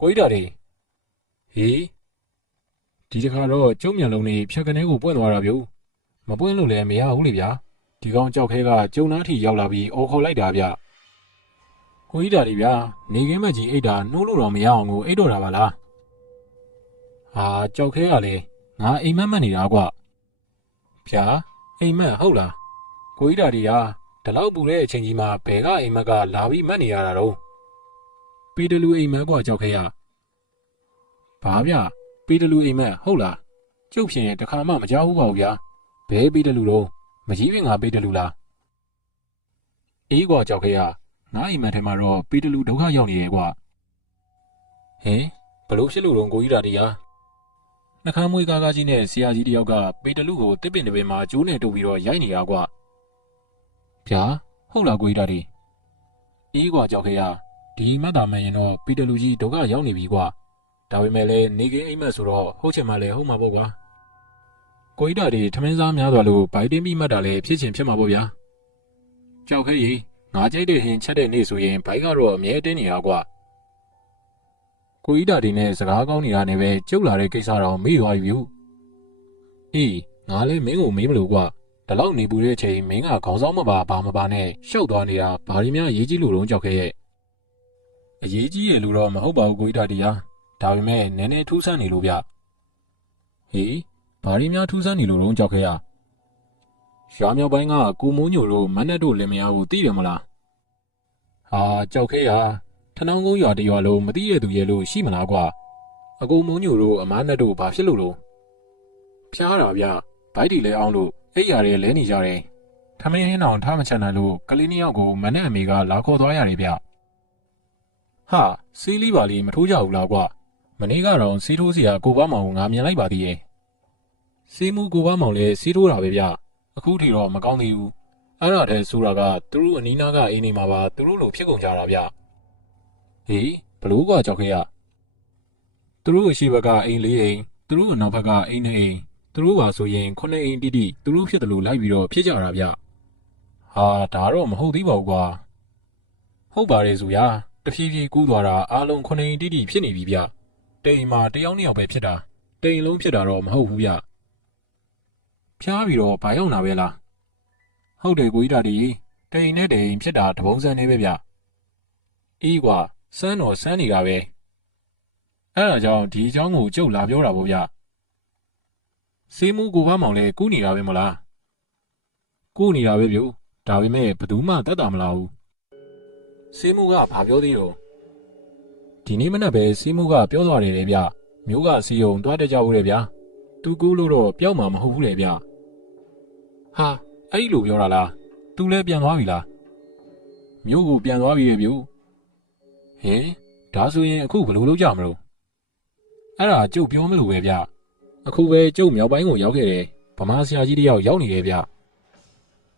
ကိုကြီးတာဒီဟေးဒီတခါတော့ကျုပ်မျက်လုံးလေးဖြတ်ကနေကိုပွင့်သွားတာဗျမပွင့်လို့လည်းမရဘူးလေဗျာဒီကောင်ကြောက်ခဲကကျုံနာထီရောက်လာပြီးအော်ခေါ်လိုက်တာဗျကိုကြီးတာဒီဗျာနေခင်းမကြီးအိတ်တာနှိုးလို့တော့မရအောင်ကိုအိတ်တော့တာပါလားဟာကြောက်ခဲကလည်းငါအိမ်မက်နေတာကွဗျာအိမ်မက်ဟုတ်လားကိုကြီးတာဒီဟာဒီလောက်ပူတဲ့အချိန်ကြီးမှာဘယ်ကအိမ်မက်ကလာပြီးမက်နေရတာတော့ပေတလူအိမ်မက်ကွကြောက်ခဲရဘာဗျပေတလူအိမ်မက်ဟုတ်လားကျုပ်ဖြင့်တခါမှမကြောက်ဘူးပါဘူးဗျာဘဲပေတလူတော့မကြီးပင်ငါပေတလူလားအေးကွာကြောက်ခဲရငါအိမ်မက်ထဲမှာတော့ပေတလူဒုက္ခရောက်နေရဲ့ကွာဟင်ဘလို့ဖြစ်လို့တော့ကိုကြီးတာတရားနှခမ်းမွေးကားကားကြီးနဲ့ဆရာကြီးတယောက်ကပေတလူကိုတစ်ပင်တစ်ပင်မှာကျိုးနဲ့တုပ်ပြီးတော့ရိုက်နေရကွာဗျာဟုတ်လားကိုကြီးတာဒီအေးကွာကြောက်ခဲရဒီမှတ်တာမှန်ရင်တော့ပေတလူကြီးဒုက္ခရောက်နေပြီကွာဒါပေမဲ့လည်းနေကင်းအိမ်မက်ဆိုတော့ဟုတ်ချင်မှလည်းဟုတ်မှာပေါ့ကွာကိုကြီးတာဒီထမင်းစားများသွားလို့ဗိုက်တင်းပြီးမှတ်တာလည်းဖြစ်ချင်ဖြစ်မှာပေါ့ဗျာကြောက်ခဲကြီးငါကြိုက်တဲ့ဟင်းချက်တဲ့နေ့ဆိုရင်ဘိုက်ကတော့အမြဲတင်းနေတာကွာကိုကြီးတာဒီနဲ့စကားကောင်းနေတာနဲ့ပဲကျုပ်လာတဲ့ကိစ္စတော့မေ့သွားပြီအေးငါလည်းမင်းကိုမေးမလို့ကွာဒီလောက်နေပူတဲ့အချိန်မင်းကခေါင်းဆောင်မပါဘာမပါနဲ့ရှောက်သွားနေတာဘာတွေများရေးကြီးလို့တော့ကြောက်ခဲရဲ့အရေးကြီးရဲ့လို့တော့မဟုတ်ပါဘူးကိုကြီးတာဒီဟာဒါပေမဲ့နည်းနည်းထူးဆန်းနေလို့ဗျဟေးဘာတွေများထူးဆန်းနေလို့တော့ကြောက်ခဲရရွာမြောက်ပိုင်းကကိုမိုးညိုတို့မနက်တို့လင်မယားကိုသိတယ်မလားဟာကြောက်ခဲရထနောင်းကုန်းရွာတရွာလုံးမသိရသူရဲ့လို့ရှိမလားကွာအကိုမိုးညိုတို့အမားနက်တို့ဘာဖြစ်လို့လို့ဖျားတာဗျဗိုက်တီလဲအောင်လို့အိပ်ရတယ်လဲနေကြတယ်ထမင်းဟင်းအောင်ထားမချန်နိုင်လို့ကလေးနှစ်ယောက်ကိုမနဲ့အမေကလာခေါ်သွားရတယ်ဗျဟာစီးလီပါလီမထိုးကြဘူးလားကွာမနေ့ကတော့စီးထိုးစရာကိုပါမောင်ကိုငါမြင်လိုက်ပါသေးရဲ့စီးမှုကိုပါမောင်လည်းစီးထိုးတာပဲဗျအခုထိတော့မကောင်းသေးဘူးအဲ့ဒါတည်းဆိုတာကသူတို့အနီးနားကအိမ်နေမှာပါသူတို့လိုဖြစ်ကုန်ကြတာဗျဟေးဘလို့ကွာကြောက်ခဲရသူတို့အရှိဘက်ကအိမ်၄အိမ်သူတို့အနောက်ဘက်ကအိမ်၂အိမ်သူတို့ပါဆိုရင်9အိမ်တိတိသူတို့ဖြစ်တယ်လို့လိုက်ပြီးတော့ဖြစ်ကြတာဗျဟာဒါတော့မဟုတ်သေးပါဘူးကွာဟုတ်ပါတယ်ဆိုရာတဖြည်းဖြည်းကူးသွားတာအားလုံး9အိမ်တိတိဖြစ်နေပြီဗျတိမ်မှာတယောက်နှစ်ယောက်ပဲဖြစ်တာတိမ်လုံးဖြစ်တာတော့မဟုတ်ဘူးဗျဖျားပြီးတော့ဘာရောက်နာပဲလားဟုတ်တယ်ကိုကြီးတာဒီတ တိန်နဲ့တိန်ဖြစ်တာတပုံစံနေပဲဗျအေးကွာစမ်းတော့စမ်းနေတာပဲအဲ့ဒါကြောင့်ဒီအကြောင်းကိုကျုပ်လာပြောတာပေါ့ဗျစေးမှုကိုဘာမောင်လဲကူးနေတာပဲမလားကူးနေတာပဲဗျဒါပေမဲ့ဘယ်သူမှတတ်တာမလားဘူးစေးမှုကဘာပြောသေးတော့ဒီနေ့မနက်ပဲစေးမှုကပြောသွားတယ်လေဗျမျိုးကစီယုံတွားတက်ကြဘူးလေဗျသူကူးလို့တော့ပျောက်မှာမဟုတ်ဘူးလေဗျဟာအဲ့ဒီလိုပြောတာလားသူလည်းပြန်သွားပြီလားမျိုးကိုပြန်သွားပြီလေဗျဟင်ဒါဆိုရင်အခုဘယ်လိုလုပ်ကြမလို့အဲ့ဒါကျုပ်ပြောမလို့ပဲဗျအခုပဲကျုပ်မြောက်ပိုင်းကိုရောက်ခဲ့တယ်ဗမာဆရာကြီးတယောက်ရောက်နေတယ်ဗျ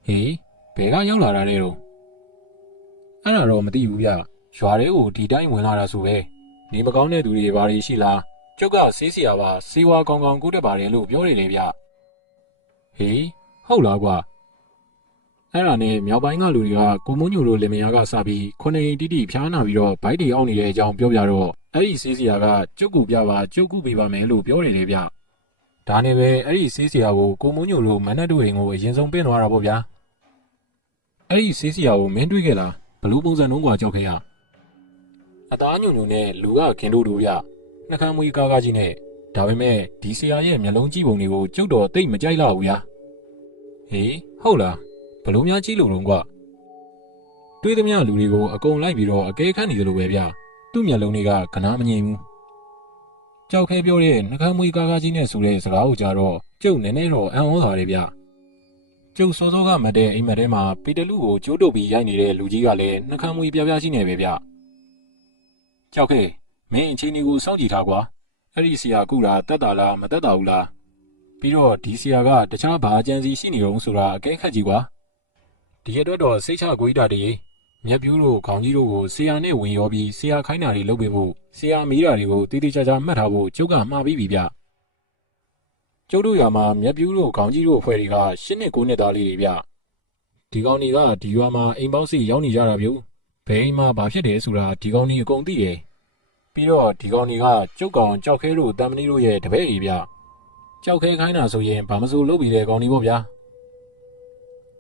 ဟေးဘယ်ကရောက်လာတာလဲတော့အဲ့ဒါတော့မသိဘူးဗျရွာတွေကိုဒီတိုင်းဝင်လာတာဆိုပဲနေမကောင်းတဲ့သူတွေဘာတွေရှိလားကျုပ်ကဆေးဆရာပါဆေးဝါးကောင်းကောင်းကုတတ်ပါတယ်လို့ပြောနေတယ်ဗျဟေးဟုတ်လားကွာအဲ့ဒါနဲ့မြောက်ပိုင်းကလူတွေကကိုမုံညိုလိုလင်မယားကစပြီးခုနှစ်တိတိဖြားနာပြီးတော့ဗိုက်တွေအောက်နေတဲ့အကြောင်းပြောပြတော့အဲ့ဒီဆေးဆရာကကျုပ်ကူပြပါကျုပ်ကူပေးပါမယ်လို့ပြောနေတယ်ဗျဒါနဲ့ပဲအဲ့ဒီဆေးဆရာကိုမုံညိုလိုမနက်တို့အိမ်ကိုအရင်ဆုံးပင့်သွားတာပေါ့ဗျာအဲ့ဒီဆေးဆရာကိုမင်းတွေ့ခဲ့လားဘလူးပုံစံလုံးကွာကြောက်ခဲ့ရအသားညုံညုံနဲ့လူကခင်တို့တို့ဗျနှကမ်းမွေးကားကားကြီးနဲ့ဒါပေမဲ့ဒီဆရာရဲ့မျက်လုံးကြည့်ပုံတွေကိုကျုပ်တော့တိတ်မကြိုက်လောက်ဘူးဗျာဟေးဟုတ်လားဘလို့များကြည့်လို့တော့ကွာတွေးသမျှလူတွေကိုအကုန်လိုက်ပြီးတော့အကဲခတ်နေတယ်လို့ပဲဗျသူ့မျက်လုံးတွေကကနားမငြိမ်ဘူးကြောက်ခဲပြောတဲ့နှကမ်းမွေးကားကားကြီးနဲ့ဆိုတဲ့စကားကိုကြားတော့ကျုပ်နည်းနည်းတော့အံ့ဩသွားတယ်ဗျကျုပ်စောစောကမှတ်တဲ့အိမ်မက်ထဲမှာပေတလူကိုကျိုးတုပ်ပြီးရိုက်နေတဲ့လူကြီးကလည်းနှကမ်းမွေးပြပြကြီးနေပဲဗျကြောက်ခဲမင်းအချင်းကြီးကိုစောင့်ကြည့်ထားကွာအဲ့ဒီဆရာကူတာတက်တာလားမတက်တာဘူးလားပြီးတော့ဒီဆရာကတခြားဘာအကြံစီရှိနေတော့ဆိုတာအကဲခတ်ကြည့်ကွာဒီအတွက်တော့စိတ်ချကိုကြီးတာတည်းမျက်ပြူးတို့ခေါင်းကြီးတို့ကိုဆရာနဲ့ဝင်ရောပြီးဆရာခိုင်းတာတွေလုပ်ပေးဖို့ဆရာမေးတာတွေကိုတေးသေးချာချာမှတ်ထားဖို့ကျုပ်ကမှားပြီးပြီဗျကျုပ်တို့ရွာမှာမျက်ပြူးတို့ခေါင်းကြီးတို့အဖွဲ့တွေက၈နှစ်9နှစ်သားလေးတွေဗျဒီကောင်တွေကဒီရွာမှာအိမ်ပေါင်းစီရောက်နေကြတာမျိုးဘယ်အိမ်မှာဘာဖြစ်တယ်ဆိုတာဒီကောင်တွေအကုန်သိတယ်ပြီးတော့ဒီကောင်တွေကကျုပ်ကောင်ကြောက်ခဲတို့တမ်မဏိတို့ရဲ့တပည့်တွေဗျကြောက်ခဲခိုင်းတာဆိုရင်ဘာမစိုးလုပ်ပြီးတဲ့ကောင်တွေပေါ့ဗျာ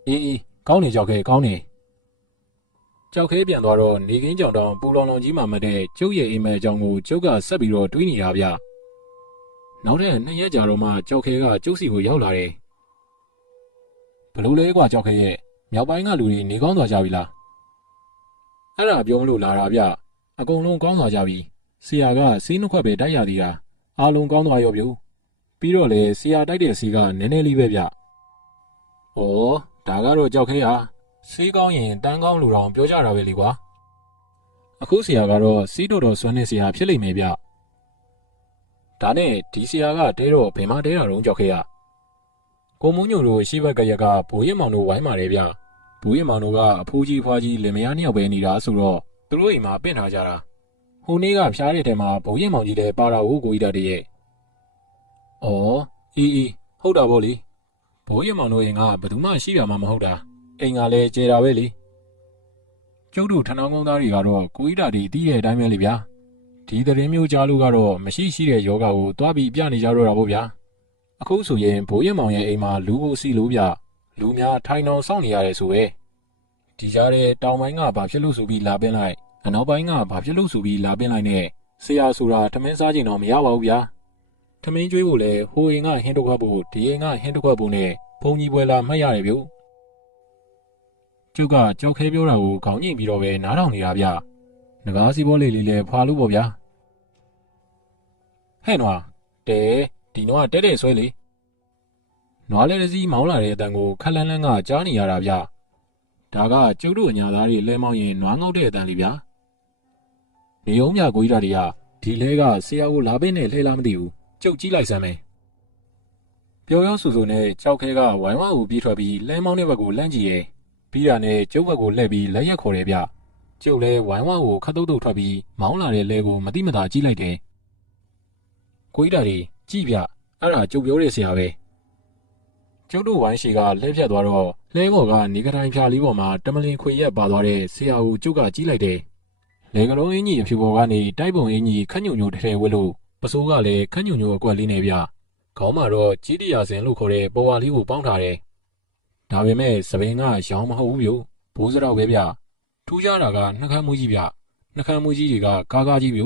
အေးကောင်းနေကြောက်ခဲကောင်းနေကြောက်ခဲပြန်သွားတော့နေကင်းကြောင်တောင်ပူလောင်လောင်ကြီးမှမတဲ့ကျုပ်ရဲ့အိမ်မက်အကြောင်းကိုကျုပ်ကဆက်ပြီးတော့တွေးနေတာဗျနောက်တဲ့2ရက်ကြာတော့မှကြောက်ခဲကကျုပ်စီကိုရောက်လာတယ်ဘလို့လဲကွာကြောက်ခဲရဲ့မြောက်ပိုင်းကလူတွေနေကောင်းသွားကြပြီလားအဲ့ဒါပြောမလို့လာတာဗျအကုန်လုံးကောင်းသွားကြပြီဆရာကစီးနှုတ်ခွက်ပဲတိုက်ရသေးတာအားလုံးကောင်းသွားရောဗျပြီးတော့လေဆရာတိုက်တဲ့စီကနည်းနည်းလေးပဲဗျဩဒါကတော့ကြောက်ခဲဟာစီးကောင်းရင်တန်းကောင်းလူတော်ပြောကြတာပဲလေကွာအခုဆရာကတော့စီးတော်စွမ်းနေဆရာဖြစ်လိမ့်မယ်ဗျဒါနဲ့ဒီဆရာကတဲတော့ဘယ်မှာတဲတာတော့ကြောက်ခဲရကိုမုံညိုတို့ရှိဘက်ကရက်ကဘိုးရင်မောင်တို့ဝိုင်းပါတယ်ဗျဘိုးရင်မောင်တို့ကအဖိုးကြီးဖွားကြီးလင်မယား2ယောက်ပဲနေတာဆိုတော့သူတို့အိမ်မှာပင့်ထားကြတာဟိုနေ့ကဖျားတဲ့ထဲမှာဘိုးရင်မောင်ကြီးလည်းပါတာကိုကြီးတည်းရဲ့အေးဟုတ်တာပေါ့လေဘိုးရင်မောင်တို့အိမ်ကဘယ်သူမှရှိရမှာမဟုတ်တာအိမ်ကလည်းကျေတာပဲလေကျုပ်တို့ထဏောင်းကုန်းသားတွေကတော့ကိုကြီးတာတွေတီးတဲ့အတိုင်းပဲလေဗျာဒီသတင်းမျိုးကြားလို့ကတော့မရှိရှိတဲ့ယောဂါကိုတွားပြီးပြနေကြတော့တာပေါ့ဗျာအခုဆိုရင်ဘိုးရင်မောင်ရဲ့အိမ်မှာလူကိုစီလို့ဗျလူများထိုင်အောင်စောင့်နေရတယ်ဆိုပဲဒီကြားတဲ့တောင်ပိုင်းကဘာဖြစ်လို့ဆိုပြီးလာပင်းလိုက်အနောက်ပိုင်းကဘာဖြစ်လို့ဆိုပြီးလာပင်းလိုက်နဲ့ဆရာဆိုတာထမင်းစားချိန်တော့မရပါဘူးဗျာထမင်းကျွေးဖို့လဲဟိုအိမ်ကဟင်းတစ်ခွက်ဖို့ဒီအိမ်ကဟင်းတစ်ခွက်ဖို့နဲ့ဘုံကြီးပွဲလာမှတ်ရတယ်ဗျကျုပ်ကကြောက်ခဲပြောတာကိုခေါင်းညိပြီးတော့ပဲနားထောင်နေတာဗျငကားစီဘောလေးလေးလဲဖွာလို့ပေါ့ဗျာဟဲ့နွားတဲဒီနွားတဲဆွဲလေနွားလဲတစည်းမောင်းလာတဲ့အတန်ကိုခက်လန်းလန်းကကြားနေရတာဗျဒါကကျုပ်တို့အညာသားတွေလဲမောင်းရင်နွားငုတ်တဲ့အတန်လေးဗျနေုံမြကိုကြီးတာတွေကဒီလဲကဆရာကိုလာပင်းနဲ့လှဲလားမသိဘူးကျုပ်ကြည့်လိုက်စမ်းမယ်ပျော်ရောဆူဆူနဲ့ကြောက်ခဲကဝိုင်းဝါကိုပြေးထွက်ပြီးလဲမောင်းတဲ့ဘက်ကိုလှမ်းကြည့်ရဲ့ပြီးတာနဲ့ကျုပ်ဘက်ကိုလှည့်ပြီးလက်ရက်ခေါ်တယ်ဗျကျုပ်လဲဝိုင်းဝါကိုခတ်တုတ်တုတ်ထွက်ပြီးမောင်းလာတဲ့လဲကိုမတိမတာကြည့်လိုက်တယ်ကိုကြီးတာတွေကြည့်ဗျအဲ့ဒါကျုပ်ပြောတဲ့ဆရာပဲကျုပ်တို့ဝိုင်းရှိကလှည့်ဖြတ်သွားတော့လဲဘော်ကနေကတိုင်းဖြာလေးပေါ်မှာတမလင်ခွေရက်ပါသွားတဲ့ဆရာကိုကျုပ်ကကြည့်လိုက်တယ်လေကလုံးအင်းကြီးအဖြူပေါ်ကနေတိုက်ပုံအင်းကြီးခက်ညုံညိုထဲဝဲလို့ပစိုးကလည်းခက်ညုံညိုအကွက်လေးနဲ့ဗျခေါင်းမှာတော့ကြီးတရာစင်လို့ခေါ်တဲ့ပေါ်ဝါလေးကိုပေါင်းထားတယ်ဒါပေမဲ့သပင်ကရောင်မဟုတ်ဘူးမျိုး ဘိုးစတော့ပဲဗျထူးခြားတာကနှကမ်းမူးကြီးဗျနှကမ်းမူးကြီးတွေကကားကြီးဗျ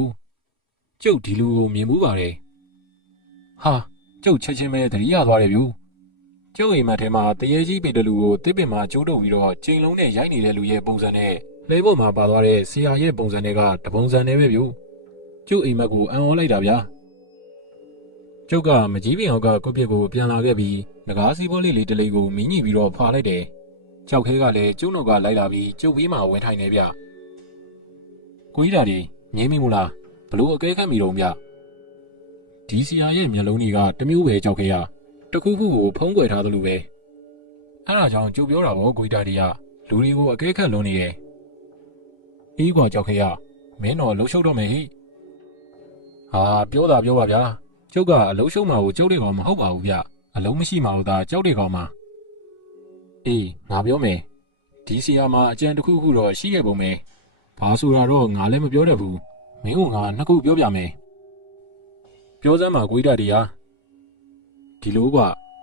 ကျုပ်ဒီလူကိုမြင်မှုပါတယ်ဟာကျုပ်ချက်ချင်းပဲတတိယသွားတယ်ဗျကျုပ်အိမ်မက်ထဲမှာတရေကြီးပေတလူကိုတစ်ပင်မှာကျိုးတုပ်ပြီးတော့ချိန်လုံးနဲ့ရိုက်နေတဲ့လူရဲ့ပုံစံနဲ့လဲပေါ်မှာပါသွားတဲ့ဆရာရဲ့ပုံစံတွေကတပုံစံနဲ့ပဲဗျကျုပ်အိမ်မက်ကိုအံ့ဩလိုက်တာဗျာကျုပ်ကမကြီးပင်အောင်ကကုတ်ပြစ်ကိုပြန်လာခဲ့ပြီးငကားစီဘောလေးလေးတလေးကိုမင်းညှိပြီးတော့ဖွာလိုက်တယ်ကြောက်ခဲကလည်းကျုပ်နောက်ကလိုက်လာပြီးကျုပ်ပြီးမှဝင်ထိုင်နေဗျကိုကြီးဓာတ်ငြင်းမိမို့လားဘလို့အကဲခတ်မိတော့ဗျဒီဆရာရဲ့မျက်လုံးတွေကတမျိုးပဲကြောက်ခဲရတခုခုကိုဖုံးကွယ်ထားသလိုပဲအဲ့ဒါကြောင့်ကျုပ်ပြောတာပေါ့ကိုကြီးဓာတ်လူတွေကိုအကဲခတ်လုံးနေတယ်အေးကွာကြောက်ခဲရမင်းတော့လှုပ်ရှုပ်တော့မယ်ဟိဟာပြောတာပြောပါဗျာကျုပ်ကအလုံးရှုံးမှာကိုကျုပ်တွေကောင်မဟုတ်ပါဘူးဗျအလုံးမရှိမှတော့ဒါကြောက်တွေကောင်မှာအေးငါပြောမယ်ဒီဆီယာမှာအကြံတစ်ခုခုတော့ရှိခဲ့ပုံပဲဘာဆိုတာတော့ငါလည်းမပြောတတ်ဘူးမင်းကငါနှစ်ခုပြောပြမယ်ပြောစမ်းပါကိုကြီးဓာတ်ဒီလိုက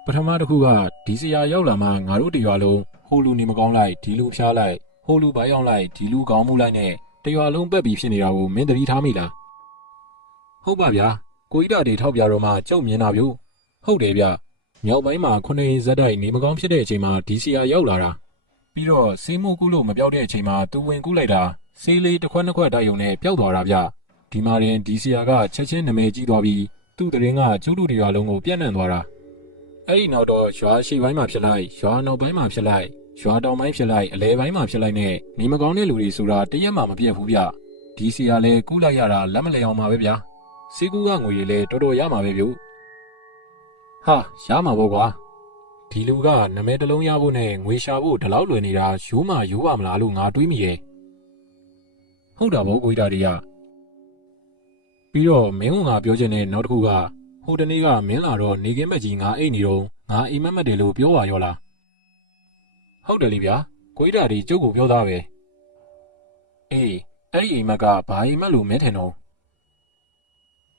ပထမတစ်ခုကဒီဆီယာရောက်လာမှငါတို့တရွာလုံးဟိုလူနေမကောင်းလိုက်ဒီလူဖျားလိုက်ဟိုလူဘိုင်းအောင်လိုက်ဒီလူကောင်းမှုလိုက်နဲ့တရွာလုံးပက်ပြီးဖြစ်နေတာကိုမင်းသတိထားမိလားဟုတ်ပါဗျာကိုကြီးဓာတ်ထောက်ပြတော့မှကြောက်မြင်တာဗျဟုတ်တယ်ဗျမြောက်ပိုင်းမှာခုနှစ်ရင်ဇက်တိုက်နေမကောင်းဖြစ်တဲ့အချိန်မှာဒီဆီယာရောက်လာတာပြီးတော့ဆေးမိုးကူးလို့မပြောက်တဲ့အချိန်မှာသူဝင်ကူးလိုက်တာဆေးလေးတစ်ခွက်နှစ်ခွက်တိုက်ရုံနဲ့ပျောက်သွားတာဗျဒီမှာရင်ဒီဆီယာကချက်ချင်းနမဲကြီးသွားပြီးသူ့တရင်ကကျုပ်တို့တရားလုံးကိုပြန့်နှံ့သွားတာအဲ့ဒီနောက်တော့ရွာရှိပိုင်းမှာဖြစ်လိုက်ရွာနောက်ပိုင်းမှာဖြစ်လိုက်ရွာတောင်ပိုင်းဖြစ်လိုက်အလဲပိုင်းမှာဖြစ်လိုက်နဲ့နေမကောင်းတဲ့လူတွေဆိုတာတရက်မှမပြတ်ဘူးဗျဒီဆီယာလည်းကူးလိုက်ရတာလက်မလဲအောင်ပါပဲဗျာစီကူကငွေတွေလည်းတော်တော်ရမှာပဲဗျဟာရမှာပေါ့ကွာဒီလူကနမဲတလုံးရဖို့နဲ့ငွေရှာဖို့ဒီလောက်လွယ်နေတာရိုးမှရိုးပါမလားလို့ငါတွေးမိရဲ့ဟုတ်တာပေါ့ကိုကြီးဓာတ်ပြီးတော့မင်းကငါပြောချင်တဲ့နောက်တစ်ခုကဟိုတနေ့ကမင်းလာတော့နေကင်းမက်ကြီးငါအိတ်နေတော့ငါအိမ်မက်မက်တယ်လို့ပြောပါရောလားဟုတ်တယ်လေဗျာကိုကြီးဓာတ်ကျုပ်ကိုပြောသားပဲအေးအဲ့ဒီအိမ်မက်ကဘာအိမ်မက်လို့မင်းထင်တော့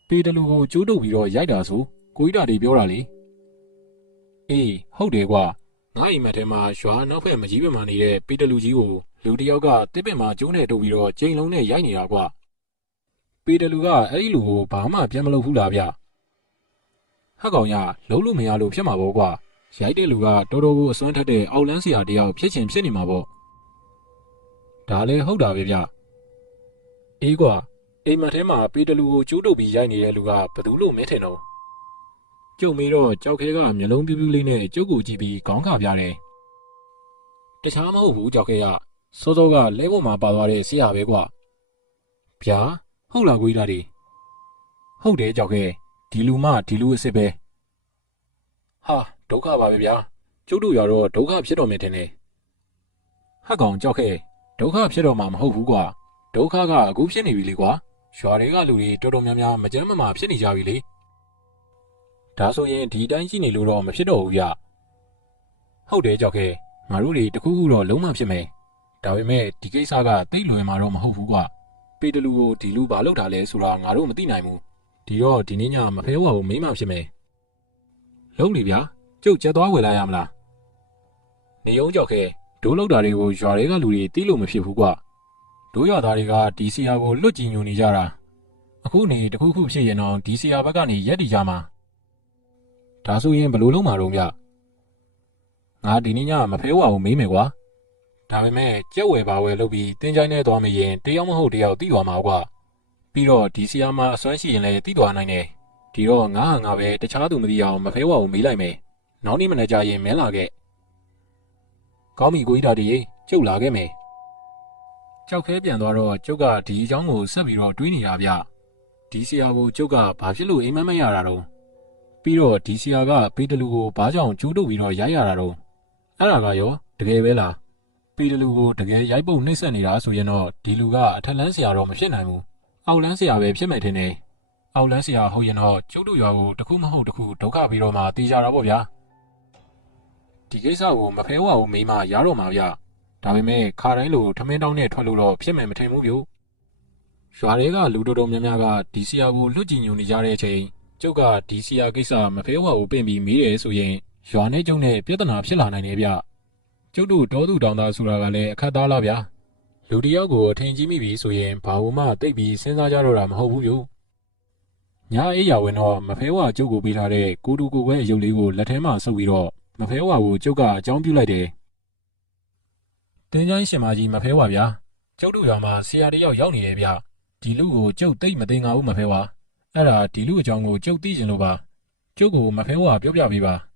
ပေတလူကိုကျိုးတုပ်ပြီးတော့ရိုက်တာဆိုကိုကြီးဓာတ်ပြောတာလေအေးဟုတ်တယ်ကွာငါအိမ်မက်ထဲမှာရွာနောက်ဖက်မကြီးပင်မှာနေတဲ့ပေတလူကြီးကိုလူတယောက်ကတစ်ပင်မှာကျိုးနဲ့တုပ်ပြီးတော့ချိန်လုံးနဲ့ရိုက်နေတာကွာပေတလူကအဲ့ဒီလူကိုဘာမှပြန်မလုပ်ဘူးလားဗျဟက်ကောင်ရလုံးလို့မရလို့ဖြစ်မှာပေါ့ကွာရိုက်တဲ့လူကတော်တော်ကိုအစွမ်းထက်တဲ့အောက်လန်းဆရာတယောက်ဖြစ်ချင်ဖြစ်နေမှာပေါ့ဒါလည်းဟုတ်တာပဲဗျအေးကွာအိမ်မက်ထဲမှာပေတလူကိုကျိုးတုပ်ပြီးရိုက်နေတဲ့လူကဘယ်သူလို့မင်းထင်တော့ကျုပ်မေးတော့ကြောက်ခဲကမျက်လုံးပြူးပြူးလေးနဲ့ကျုပ်ကိုကြည့်ပြီးခေါင်းခါပြတယ်တခြားမဟုတ်ဘူးကြောက်ခဲကစောစောကလဲပေါ်မှာပါသွားတဲ့ဆရာပဲကွာဗျာဟုတ်လားကိုကြီးဓာတ်ဟုတ်တယ်ကြောက်ခဲဒီလူမှဒီလူအစ်စ်ပဲဟာဒုက္ခပါပဲဗျာကျုပ်တို့ရတော့ဒုက္ခဖြစ်တော်မယ်ထင်တယ်ဟက်ကောင်ကြောက်ခဲဒုက္ခဖြစ်တော်မှာမဟုတ်ဘူးကွာဒုက္ခကအခုဖြစ်နေပြီလေကွာရွာတွေကလူတွေတော်တော်များများမကြမ်းမမာဖြစ်နေကြပြီလေဒါဆိုရင်ဒီတိုင်းရှိနေလို့တော့မဖြစ်တော့ဘူးဗျဟုတ်တယ်ကြောက်ခဲငါတို့တွေတခုခုတော့လုံးဝဖြစ်မယ်ဒါပေမဲ့ဒီကိစ္စကသိလွယ်မှာတော့မဟုတ်ဘူးကွပေတလူကိုဒီလူဘာလုပ်တာလဲဆိုတာငါတို့မသိနိုင်ဘူးဒီတော့ဒီနေ့ညမဖဲဝါကိုမိမဖြစ်မယ်လုံးလေဗျာကျုပ်ချက်သွားဝယ်လိုက်ရမလားနေုံကြောက်ခဲဒိုးလောက်တာတွေကိုရွာတွေကလူတွေသိလို့မဖြစ်ဘူးကွဒိုးရွာသားတွေကဒီဆီယာကိုလွတ်ကြည်ညိုနေကြတာအခုနေတခုခုဖြစ်ရင်တော့ဒီဆီယာဘက်ကနေရက်တည်ကြမှာဒါဆိုရင်ဘယ်လိုလုပ်မှာတော့ဗျငါဒီနေ့ညမဖဲဝါကိုမေးမယ်ကွာဒါပေမဲ့ကြက်ဝယ်ပါဝယ်လုပ်ပြီးတင်းချိုင်းနဲ့သွားမရင်တယောက်မဟုတ်တယောက်တီးသွားမှာကွာပြီးတော့ဒီဆီယာမှာအစွမ်းရှိရင်လည်းတီးသွားနိုင်တယ်ဒီတော့ငါဟာငါပဲတခြားသူမသိအောင်မဖဲဝါကိုမေးလိုက်မယ်နောက်နေ့မနေ့ကျရင်မင်းလာခဲ့ကောင်းပြီကိုကြီးဓာတ်ကျုပ်လာခဲ့မယ်ကြောက်ခဲပြန်သွားတော့ကျုပ်ကဒီအကြောင်းကိုဆက်ပြီးတော့တွေးနေတာဗျဒီဆီယာကိုကျုပ်ကဘာဖြစ်လို့အိမ်မက်မရတာတော့ပြီးတော့ဒီဆီယာကပေတလူကိုဘာကြောင့်ကျိုးတုပ်ပြီးတော့ရိုက်ရတာတော့အဲ့ဒါကရောတကယ်ပဲလားပေတလူကိုတကယ်ရိုက်ပုတ်နှိမ့်ဆက်နေတာဆိုရင်တော့ဒီလူကအထက်လန်းဆရာတော့မဖြစ်နိုင်ဘူးအောက်လန်းဆရာပဲဖြစ်မယ်ထင်တယ်အောက်လန်းဆရာဟုတ်ရင်တော့ကျုပ်တို့ရွာကိုတခုမဟုတ်တခုဒုက္ခပြီးတော့မှတေးကြတာပေါ့ဗျာဒီကိစ္စကိုမဖဲဝါဘူးမိမရတော့မှာဗျဒါပေမဲ့ခါတိုင်းလိုထမင်းတောင်းနဲ့ထွက်လို့တော့ဖြစ်မယ်မထင်ဘူးဗျရွာတွေကလူတော်တော်များများကဒီဆီယာကိုလွတ်ကြည်ညိုနေကြတဲ့အချိန်ကျုပ်ကဒီဆီယာကိစ္စမဖဲဝါဘူးပင့်ပြီးမေးတယ်ဆိုရင်ရွာနဲ့ကျုံနဲ့ပြဿနာဖြစ်လာနိုင်တယ်ဗျ ကျုပ်တို့တောသူတောင်သားဆိုတာကလည်းအခက်သားလားဗျာလူတယောက်ကိုအထင်ကြီးမိပြီဆိုရင်ဘာလို့မှတိတ်ပြီးစဉ်းစားကြတော့တာမဟုတ်ဘူးလို့ညာအေးရဝင်တော့မဖဲဝါကျုပ်ကိုပေးထားတဲ့ကိုတူကိုခွဲအယုတ်လေးကိုလက်ထဲမှာဆုပ်ပြီးတော့မဖဲဝါကိုကျုပ်ကအကြောင်းပြုလိုက်တယ်တင်းချိုင်းရှင်မကြီးမဖဲဝါဗျာကျုပ်တို့ရွာမှာဆရာတယောက်ရောက်နေတယ်ဗျဒီလူကိုကျုပ်တိတ်မသိငါဘူးမဖဲဝါအဲ့ဒါဒီလူအကြောင်းကိုကျုပ်သိချင်လို့ပါကျုပ်ကိုမဖဲဝါပြောပြပေးပါ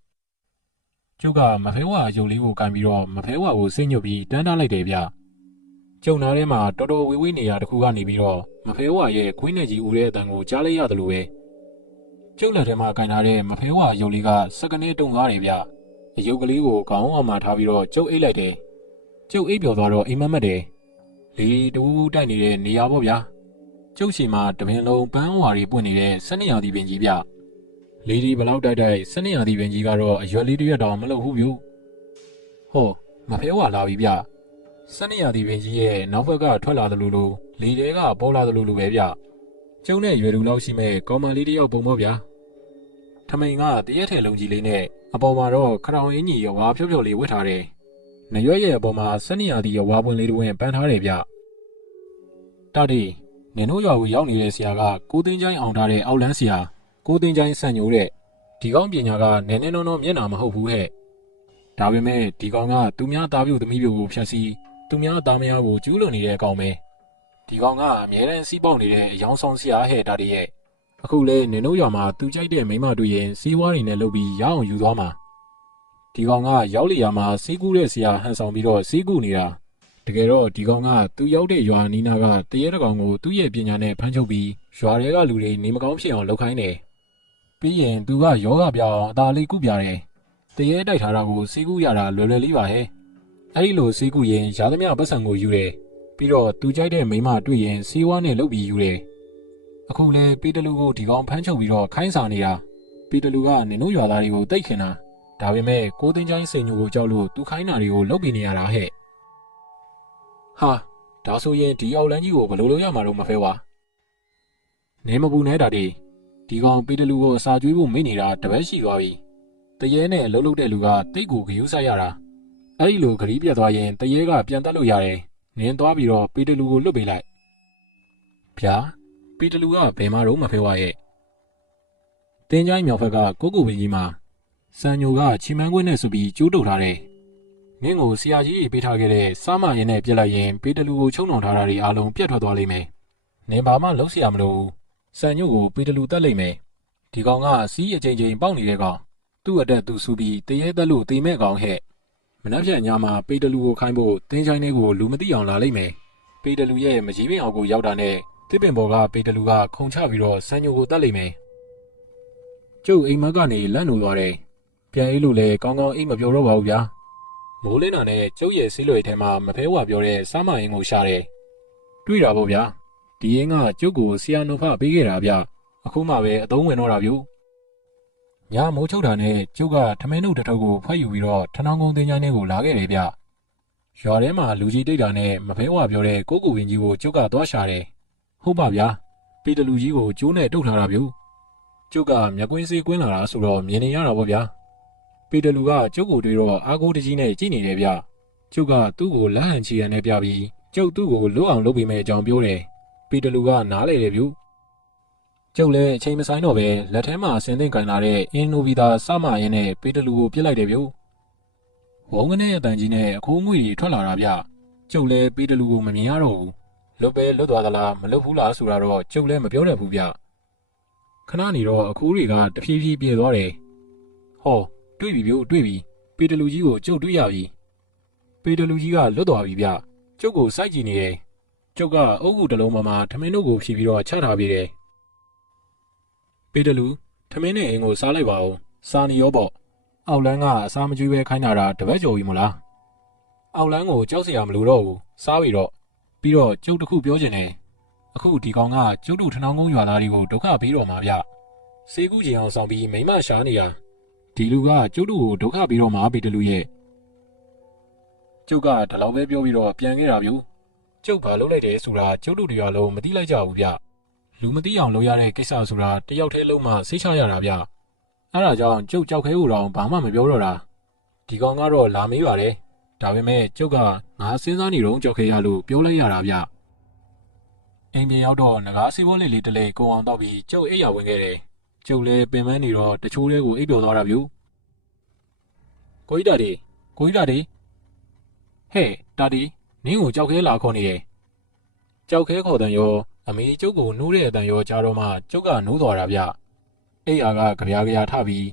ကျုပ်ကမဖဲဝါရုပ်လေးကိုကန်ပြီးတော့မဖဲဝါကိုစိတ်ညွတ်ပြီးတန်းထားလိုက်တယ်ဗျကျုံနာထဲမှာတော်တော်ဝေးဝေးနေရတခုကနေပြီးတော့မဖဲဝါရဲ့ခွေးနဲ့ကြီးဦးတဲ့အတန်ကိုကြားလိုက်ရတယ်လို့ပဲကျုပ်လက်ထဲမှာကန်ထားတဲ့မဖဲဝါရုပ်လေးကစက္ကနဲ့တုံသွားတယ်ဗျအယုတ်ကလေးကိုခေါင်းအောင်မှာထားပြီးတော့ကျုပ်အိတ်လိုက်တယ်ကျုပ်အိပ်ပျော်သွားတော့အိမ်မက်မက်တယ်လေတဝူးဝူးတိုက်နေတဲ့နေရာပေါ့ဗျာကျုပ်ရှိမှာတပင်လုံးပန်းဝါတွေပွင့်နေတဲ့12ရာသီပင်ကြီးဗျလေဒီဘလောက်တိုက်12ရာသီပင်ကြီးကတော့အရွက်လေးတစ်ရွက်တောင်မလုပ်ဘူးဗျဟောမဖဲဝါလာပြီဗျ12ရာသီပင်ကြီးရဲ့နောက်ဘက်ကထွက်လာသလိုလိုလေတဲကပေါ်လာသလိုလိုပဲဗျကျုံနဲ့ရွယ်လူလောက်ရှိမဲ့ကောင်မလေးတယောက်ပုံပေါ့ဗျာထမိန်ကတရက်ထဲလုံးကြီးလေးနဲ့အပေါ်မှာတော့ခရောင်အင်းကြီးရွာဖြော့ဖြော့လေးဝတ်ထားတယ်နရွက်ရဲ့အပေါ်မှာ12ရာသီရွာပွင့်လေးတွင်ပန်းထားတယ်ဗျတာတီနင်တို့ရွာကိုရောက်နေတဲ့ဆရာကကိုသိန်းချိုင်းအောင်ထားတဲ့အောက်လန်းဆရာကိုသိန်းချိုင်းဆန်ညိုတဲ့ဒီကောင်ပညာကနည်းနည်းနော်မျက်နှာမဟုတ်ဘူးဟဲ့ဒါပေမဲ့ဒီကောင်ကသူများသားပြုသမီးပြုကိုဖျက်ဆီးသူများသားမယားကိုကျူးလွန်နေတဲ့အကောင်ပဲဒီကောင်ကအမြဲတမ်းစီးပေါက်နေတဲ့အယောင်ဆောင်ဆရာဟဲ့တာတီရဲ့အခုလေနင်တို့ရွာမှာသူကြိုက်တဲ့မိန်းမတွေ့ရင်စီးဝါးတွေနဲ့လုပ်ပြီးရအောင်ယူသွားမှာဒီကောင်ကရောက်လျာမှာစီးကူးတဲ့ဆရာဟန်ဆောင်ပြီးတော့စီးကူးနေတာတကယ်တော့ဒီကောင်ကသူရောက်တဲ့ရွာနီးနားကတရေတကောင်ကိုသူ့ရဲ့ပညာနဲ့ဖမ်းချုပ်ပြီးရွာတွေကလူတွေနေမကောင်းဖြစ်အောင်လုပ်ခိုင်းတယ်ပြီးရင်သူကယောဂပြောင်းအသာလေးကုပြတယ်တရေတိုက်ထားတာကိုစီးကူးရတာလွယ်လွယ်လေးပါဟဲ့အဲ့ဒီလိုစီးကူးရင်ရာသမျှပတ်စံကိုယူတယ်ပြီးတော့သူကြိုက်တဲ့မိန်းမတွေ့ရင်စီးဝါးနဲ့လုပ်ပြီးယူတယ်အခုလဲပီတလူကိုဒီကောင်ဖမ်းချုပ်ပြီးတော့ခိုင်းစာနေတာပီတလူကနင်တို့ရွာသားတွေကိုတိတ်ခင်တာဒါပေမဲ့ကိုသိန်းချိုင်းစိန်ညိုကိုကြောက်လို့သူခိုင်းတာတွေကိုလုပ်ပြီးနေရတာဟဲ့ဟာဒါဆိုရင်ဒီအောက်လန်းကြီးကိုဘယ်လိုလုပ်ရမှာတော့မဖဲဝါနေမပူနဲ့တာဒီကောင်ပီတလူကိုအစာကျွေးဖို့မိနေတာတပတ်ရှိသွားပြီတရေနဲ့လှုပ်လှုပ်တဲ့လူကတိတ်ကိုဂရုစိုက်ရတာအဲ့ဒီလိုဂရီးပြတ်သွားရင်တရေကပြန်တက်လို့ရတယ်နင်းသွားပြီးတော့ပီတလူကိုလွတ်ပေးလိုက်ဗျာပီတလူကဘယ်မှာတော့မဖဲဝါရဲ့တင်းချိုင်းမြောက်ဘက်ကကိုကိုပင်ကြီးမှာစံညိုကချီမန်းခွင်းနဲ့ဆိုပြီးကျိုးတုတ်ထားတယ်မင်းကိုဆရာကြီးပေးထားခဲ့တဲ့စားမရင်နဲ့ပြက်လိုက်ရင်ပီတလူကိုချုံနှောင်ထားတာတွေအားလုံးပြတ်ထွက်သွားလိမ့်မယ်နင်ဘာမှလုံးเสียမလို့စံညိုကိုပီတလူတက်လိမ့်မယ်ဒီကောင်ကစီးအချိန်ချင်းပေါက်နေတဲ့ကောင်သူ့အတက်သူစူပြီးတရေတက်လို့တေမဲ့ကောင်ဟဲ့မနှက်ဖြတ်ညမှာပီတလူကိုခိုင်းဖို့တင်းချိုင်းလေးကိုလူမသိအောင်လာလိမ့်မယ်ပီတလူရဲ့မကြီးပင်အောင်ကိုရောက်တာနဲ့တစ်ပင်ပေါ်ကပီတလူကခုံချပြီးတော့စံညိုကိုတက်လိမ့်မယ်ကျုပ်အိမ်မက်ကနေလန့်နိုးသွားတယ်ပြန်အေးလို့လဲကောင်းကောင်းအိမ်မပြောတော့ပါဘူးဗျာမိုးလင်းတာနဲ့ကျုပ်ရဲ့စီးလွယ်ထဲမှာမဖဲဝါပြောတဲ့စားမရင်ကိုရှာတယ်တွေ့တာပေါ့ဗျာဒီရင်ကကျုပ်ကိုဆီယာနိုဖပေးခဲ့တာဗျအခုမှပဲအသုံးဝင်တော့တာဗျညမိုးချုပ်တာနဲ့ကျုပ်ကထမင်းတို့တစ်ထုပ်ကိုဖတ်ယူပြီးတော့ထနောင်းကုန်းတင်းချိုင်းလေးကိုလာခဲ့တယ်ဗျရွာထဲမှာလူကြီးတိတ်တာနဲ့မဖဲဝါပြောတဲ့ကိုကိုဝင်းကြီးကိုကျုပ်ကသွားရှာတယ်ဟုတ်ပါဗျာပီတလူကြီးကိုကျိုးနဲ့တုတ်ထားတာဗျကျုပ်ကမျက်ကွင်းစေးကွင်းလာတာဆိုတော့မြင်နေရတာပေါ့ဗျာပီတလူကကျုပ်ကိုတွေ့တော့အားကိုးတကြီးနဲ့ကြည့်နေတယ်ဗျကျုပ်ကသူ့ကိုလက်ဟန်ချီရန်နဲ့ပြပြီးကျုပ်သူ့ကိုလွတ်အောင်လုပ်ပေးမယ်အကြောင်းပြောတယ်ပီတလူကနားလေတယ်ဗျကျုပ်လည်းအချိန်မဆိုင်တော့ပဲလက်ထဲမှာဆင်းသင့်ကင်လာတဲ့အင်းနိုဗီတာစမရင်နဲ့ပီတလူကိုပြစ်လိုက်တယ်ဗျဝုံကနေအတန်ကြီးနဲ့အခိုးငွေတွေထွက်လာတာဗျကျုပ်လည်းပီတလူကိုမမြင်ရတော့ဘူးလွတ်ပဲလွတ်သွားသလားမလွတ်ဘူးလားဆိုတာတော့ကျုပ်လည်းမပြောတတ်ဘူးဗျခဏနေတော့အခိုးတွေကတဖြည်းဖြည်းပြေသွားတယ်ဟောတွေ့ပြီဗျတွေ့ပြီပီတလူကြီးကိုကျုပ်တွေ့ရပြီပီတလူကြီးကလွတ်သွားပြီဗျကျုပ်ကိုစိုက်ကြည့်နေတယ်ကျုပ်ကအုပ်ကူတလုံးမှာထမင်းတို့ကိုဖြီးပြီးတော့ချထားပေးတယ်ပီတလူထမင်းနဲ့အင်းကိုစားလိုက်ပါဦးစားနေရောပေါ့အောက်လန်းကအစားမကျွေးပဲခိုင်းတာတပတ်ကျော်ပြီမလားအောက်လန်းကိုကြောက်စရာမလိုတော့ဘူးစားပြီတော့ပြီးတော့ကျုပ်တခုပြောချင်တယ်အခုဒီကောင်ကကျုပ်တို့ထနောင်းကုန်းရွာသားတွေကိုဒုက္ခပေးတော့မှာဗျစေကူးချင်အောင်ဆောင်ပြီးမိမရှားနေတာဒီလူကကျုပ်တို့ကိုဒုက္ခပေးတော့မှာပီတလူရဲ့ကျုပ်ကဒီလောက်ပဲပြောပြီးတော့ပြန်ခဲ့တာဗျကျုပ်ဘာလုပ်လိုက်တယ်ဆိုတာကျုပ်တို့တွေကလုံးမသိလိုက်ကြဘူးဗျလူမသိအောင်လုပ်ရတဲ့ကိစ္စဆိုတာတယောက်တည်းလုံးမှစိတ်ချရတာဗျအဲ့ဒါကြောင့်ကျုပ်ကြောက်ခဲဦးတော့ဘာမှမပြောတော့တာဒီကောင်ကတော့လာမေးပါတယ်တ ဒါပေမဲ့ကျုပ်ကငါစဉ်းစားနေတော့ကြောက်ခဲရလို့ပြောလိုက်ရတာဗျအိမ်ပြန်ရောက်တော့ငကားစီးပွားလေးလေးတလဲကိုအောင်တော့ပြီးကျုပ်အိပ်ရဝင်ခဲ့တယ်ကျုပ်လည်းပင်ပန်းနေတော့တချိုးလေးကိုအိပ်ပျော်သွားတာဗျကိုကြီးတာဒီဟဲ့တာဒီနင်းကိုကြောက်ခဲလာခေါ်နေတယ်ကြောက်ခဲခေါ်တဲ့ရောအမေကျုပ်ကိုနှိုးတဲ့အတန်ရောကြားတော့မှကျုပ်ကနှိုးသွားတာဗျအိယာကကြပြားထပြီး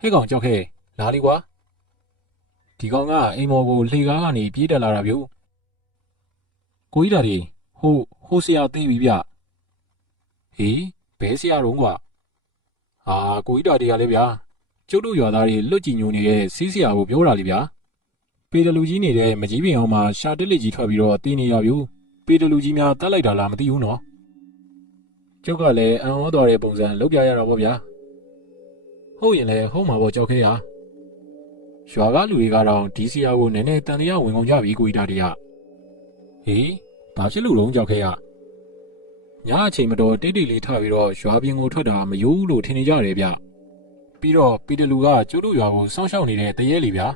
ဟဲ့ကောင်ကြောက်ခဲလာလီကွာဒီကောင်ကအိမ်မော်ကိုလှေကားကနေပြေးတက်လာတာဗျကိုကြီးတာဒီဟိုဆရာသိပြီဗျဟေးဘဲဆရာတော့ကွာဟာကိုကြီးတာဒီကလည်းဗျာကျုပ်တို့ရွာသားတွေလွတ်ကြည်ညိုနေတဲ့စီးဆရာကိုပြောတာလေဗျာပေတလူကြီးနေတဲ့မကြီးပင်အောင်မှာရှာတက်လက်ကြီးထွက်ပြီးတော့တင်းနေရဗျပေတလူကြီးများတတ်လိုက်တာလားမသိဘူးနော်ကျုပ်ကလည်းအံ့ဩသွားတဲ့ပုံစံလုပ်ပြရတာပေါ့ဗျာဟုတ်ရင်လည်းဟုတ်မှာပေါ့ကြောက်ခဲရရွာကလူတွေကတော့ဒီဆရာကိုနည်းနည်းတန်တရားဝင်ကုန်ကြပြီကိုကြီးတာဒီကဟေးဘာဖြစ်လို့လုံးကြောက်ခဲရညအချိန်မတော်တိတ်တိတ်လေးထပြီးတော့ရွာပြင်ကိုထွက်တာမယိုးလို့ထင်နေကြတယ်ဗျပြီးတော့ပေတလူကကျုပ်တို့ရွာကိုစောင့်ရှောက်နေတဲ့တရေလီဗျာ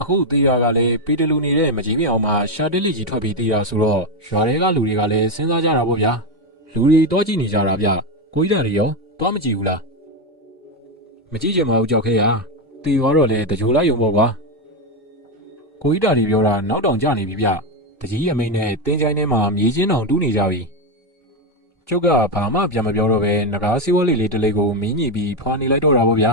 အခုတေးရကလည်းပေတလူနေတဲ့မကြီးပြအောင်မှာရှာတက်လီကြီးထွက်ပြီးတေးရဆိုတော့ရွာတွေကလူတွေကလည်းစဉ်းစားကြတာပေါ့ဗျာလူတွေတော့ကြည့်နေကြတာဗျကိုကြီးတာတွေရောတော့မကြည့်ဘူးလားမကြည့်ချင်ပါဘူးကြောက်ခဲရတေးရောတော့လေတကြိုလိုက်ရုံပေါ့ကွာကိုကြီးတာတွေပြောတာနောက်တောင်ကျနေပြီဗျတကြီးအမိန်နဲ့တင်းချိုင်းထဲမှာမြေချင်းတောင်တူးနေကြပြီကျုပ်ကဘာမှပြန်မပြောတော့ပဲငကားစီးဝါးလေးတလေးကိုမင်းညီပြီးဖွာနေလိုက်တော့တာပေါ့ဗျာ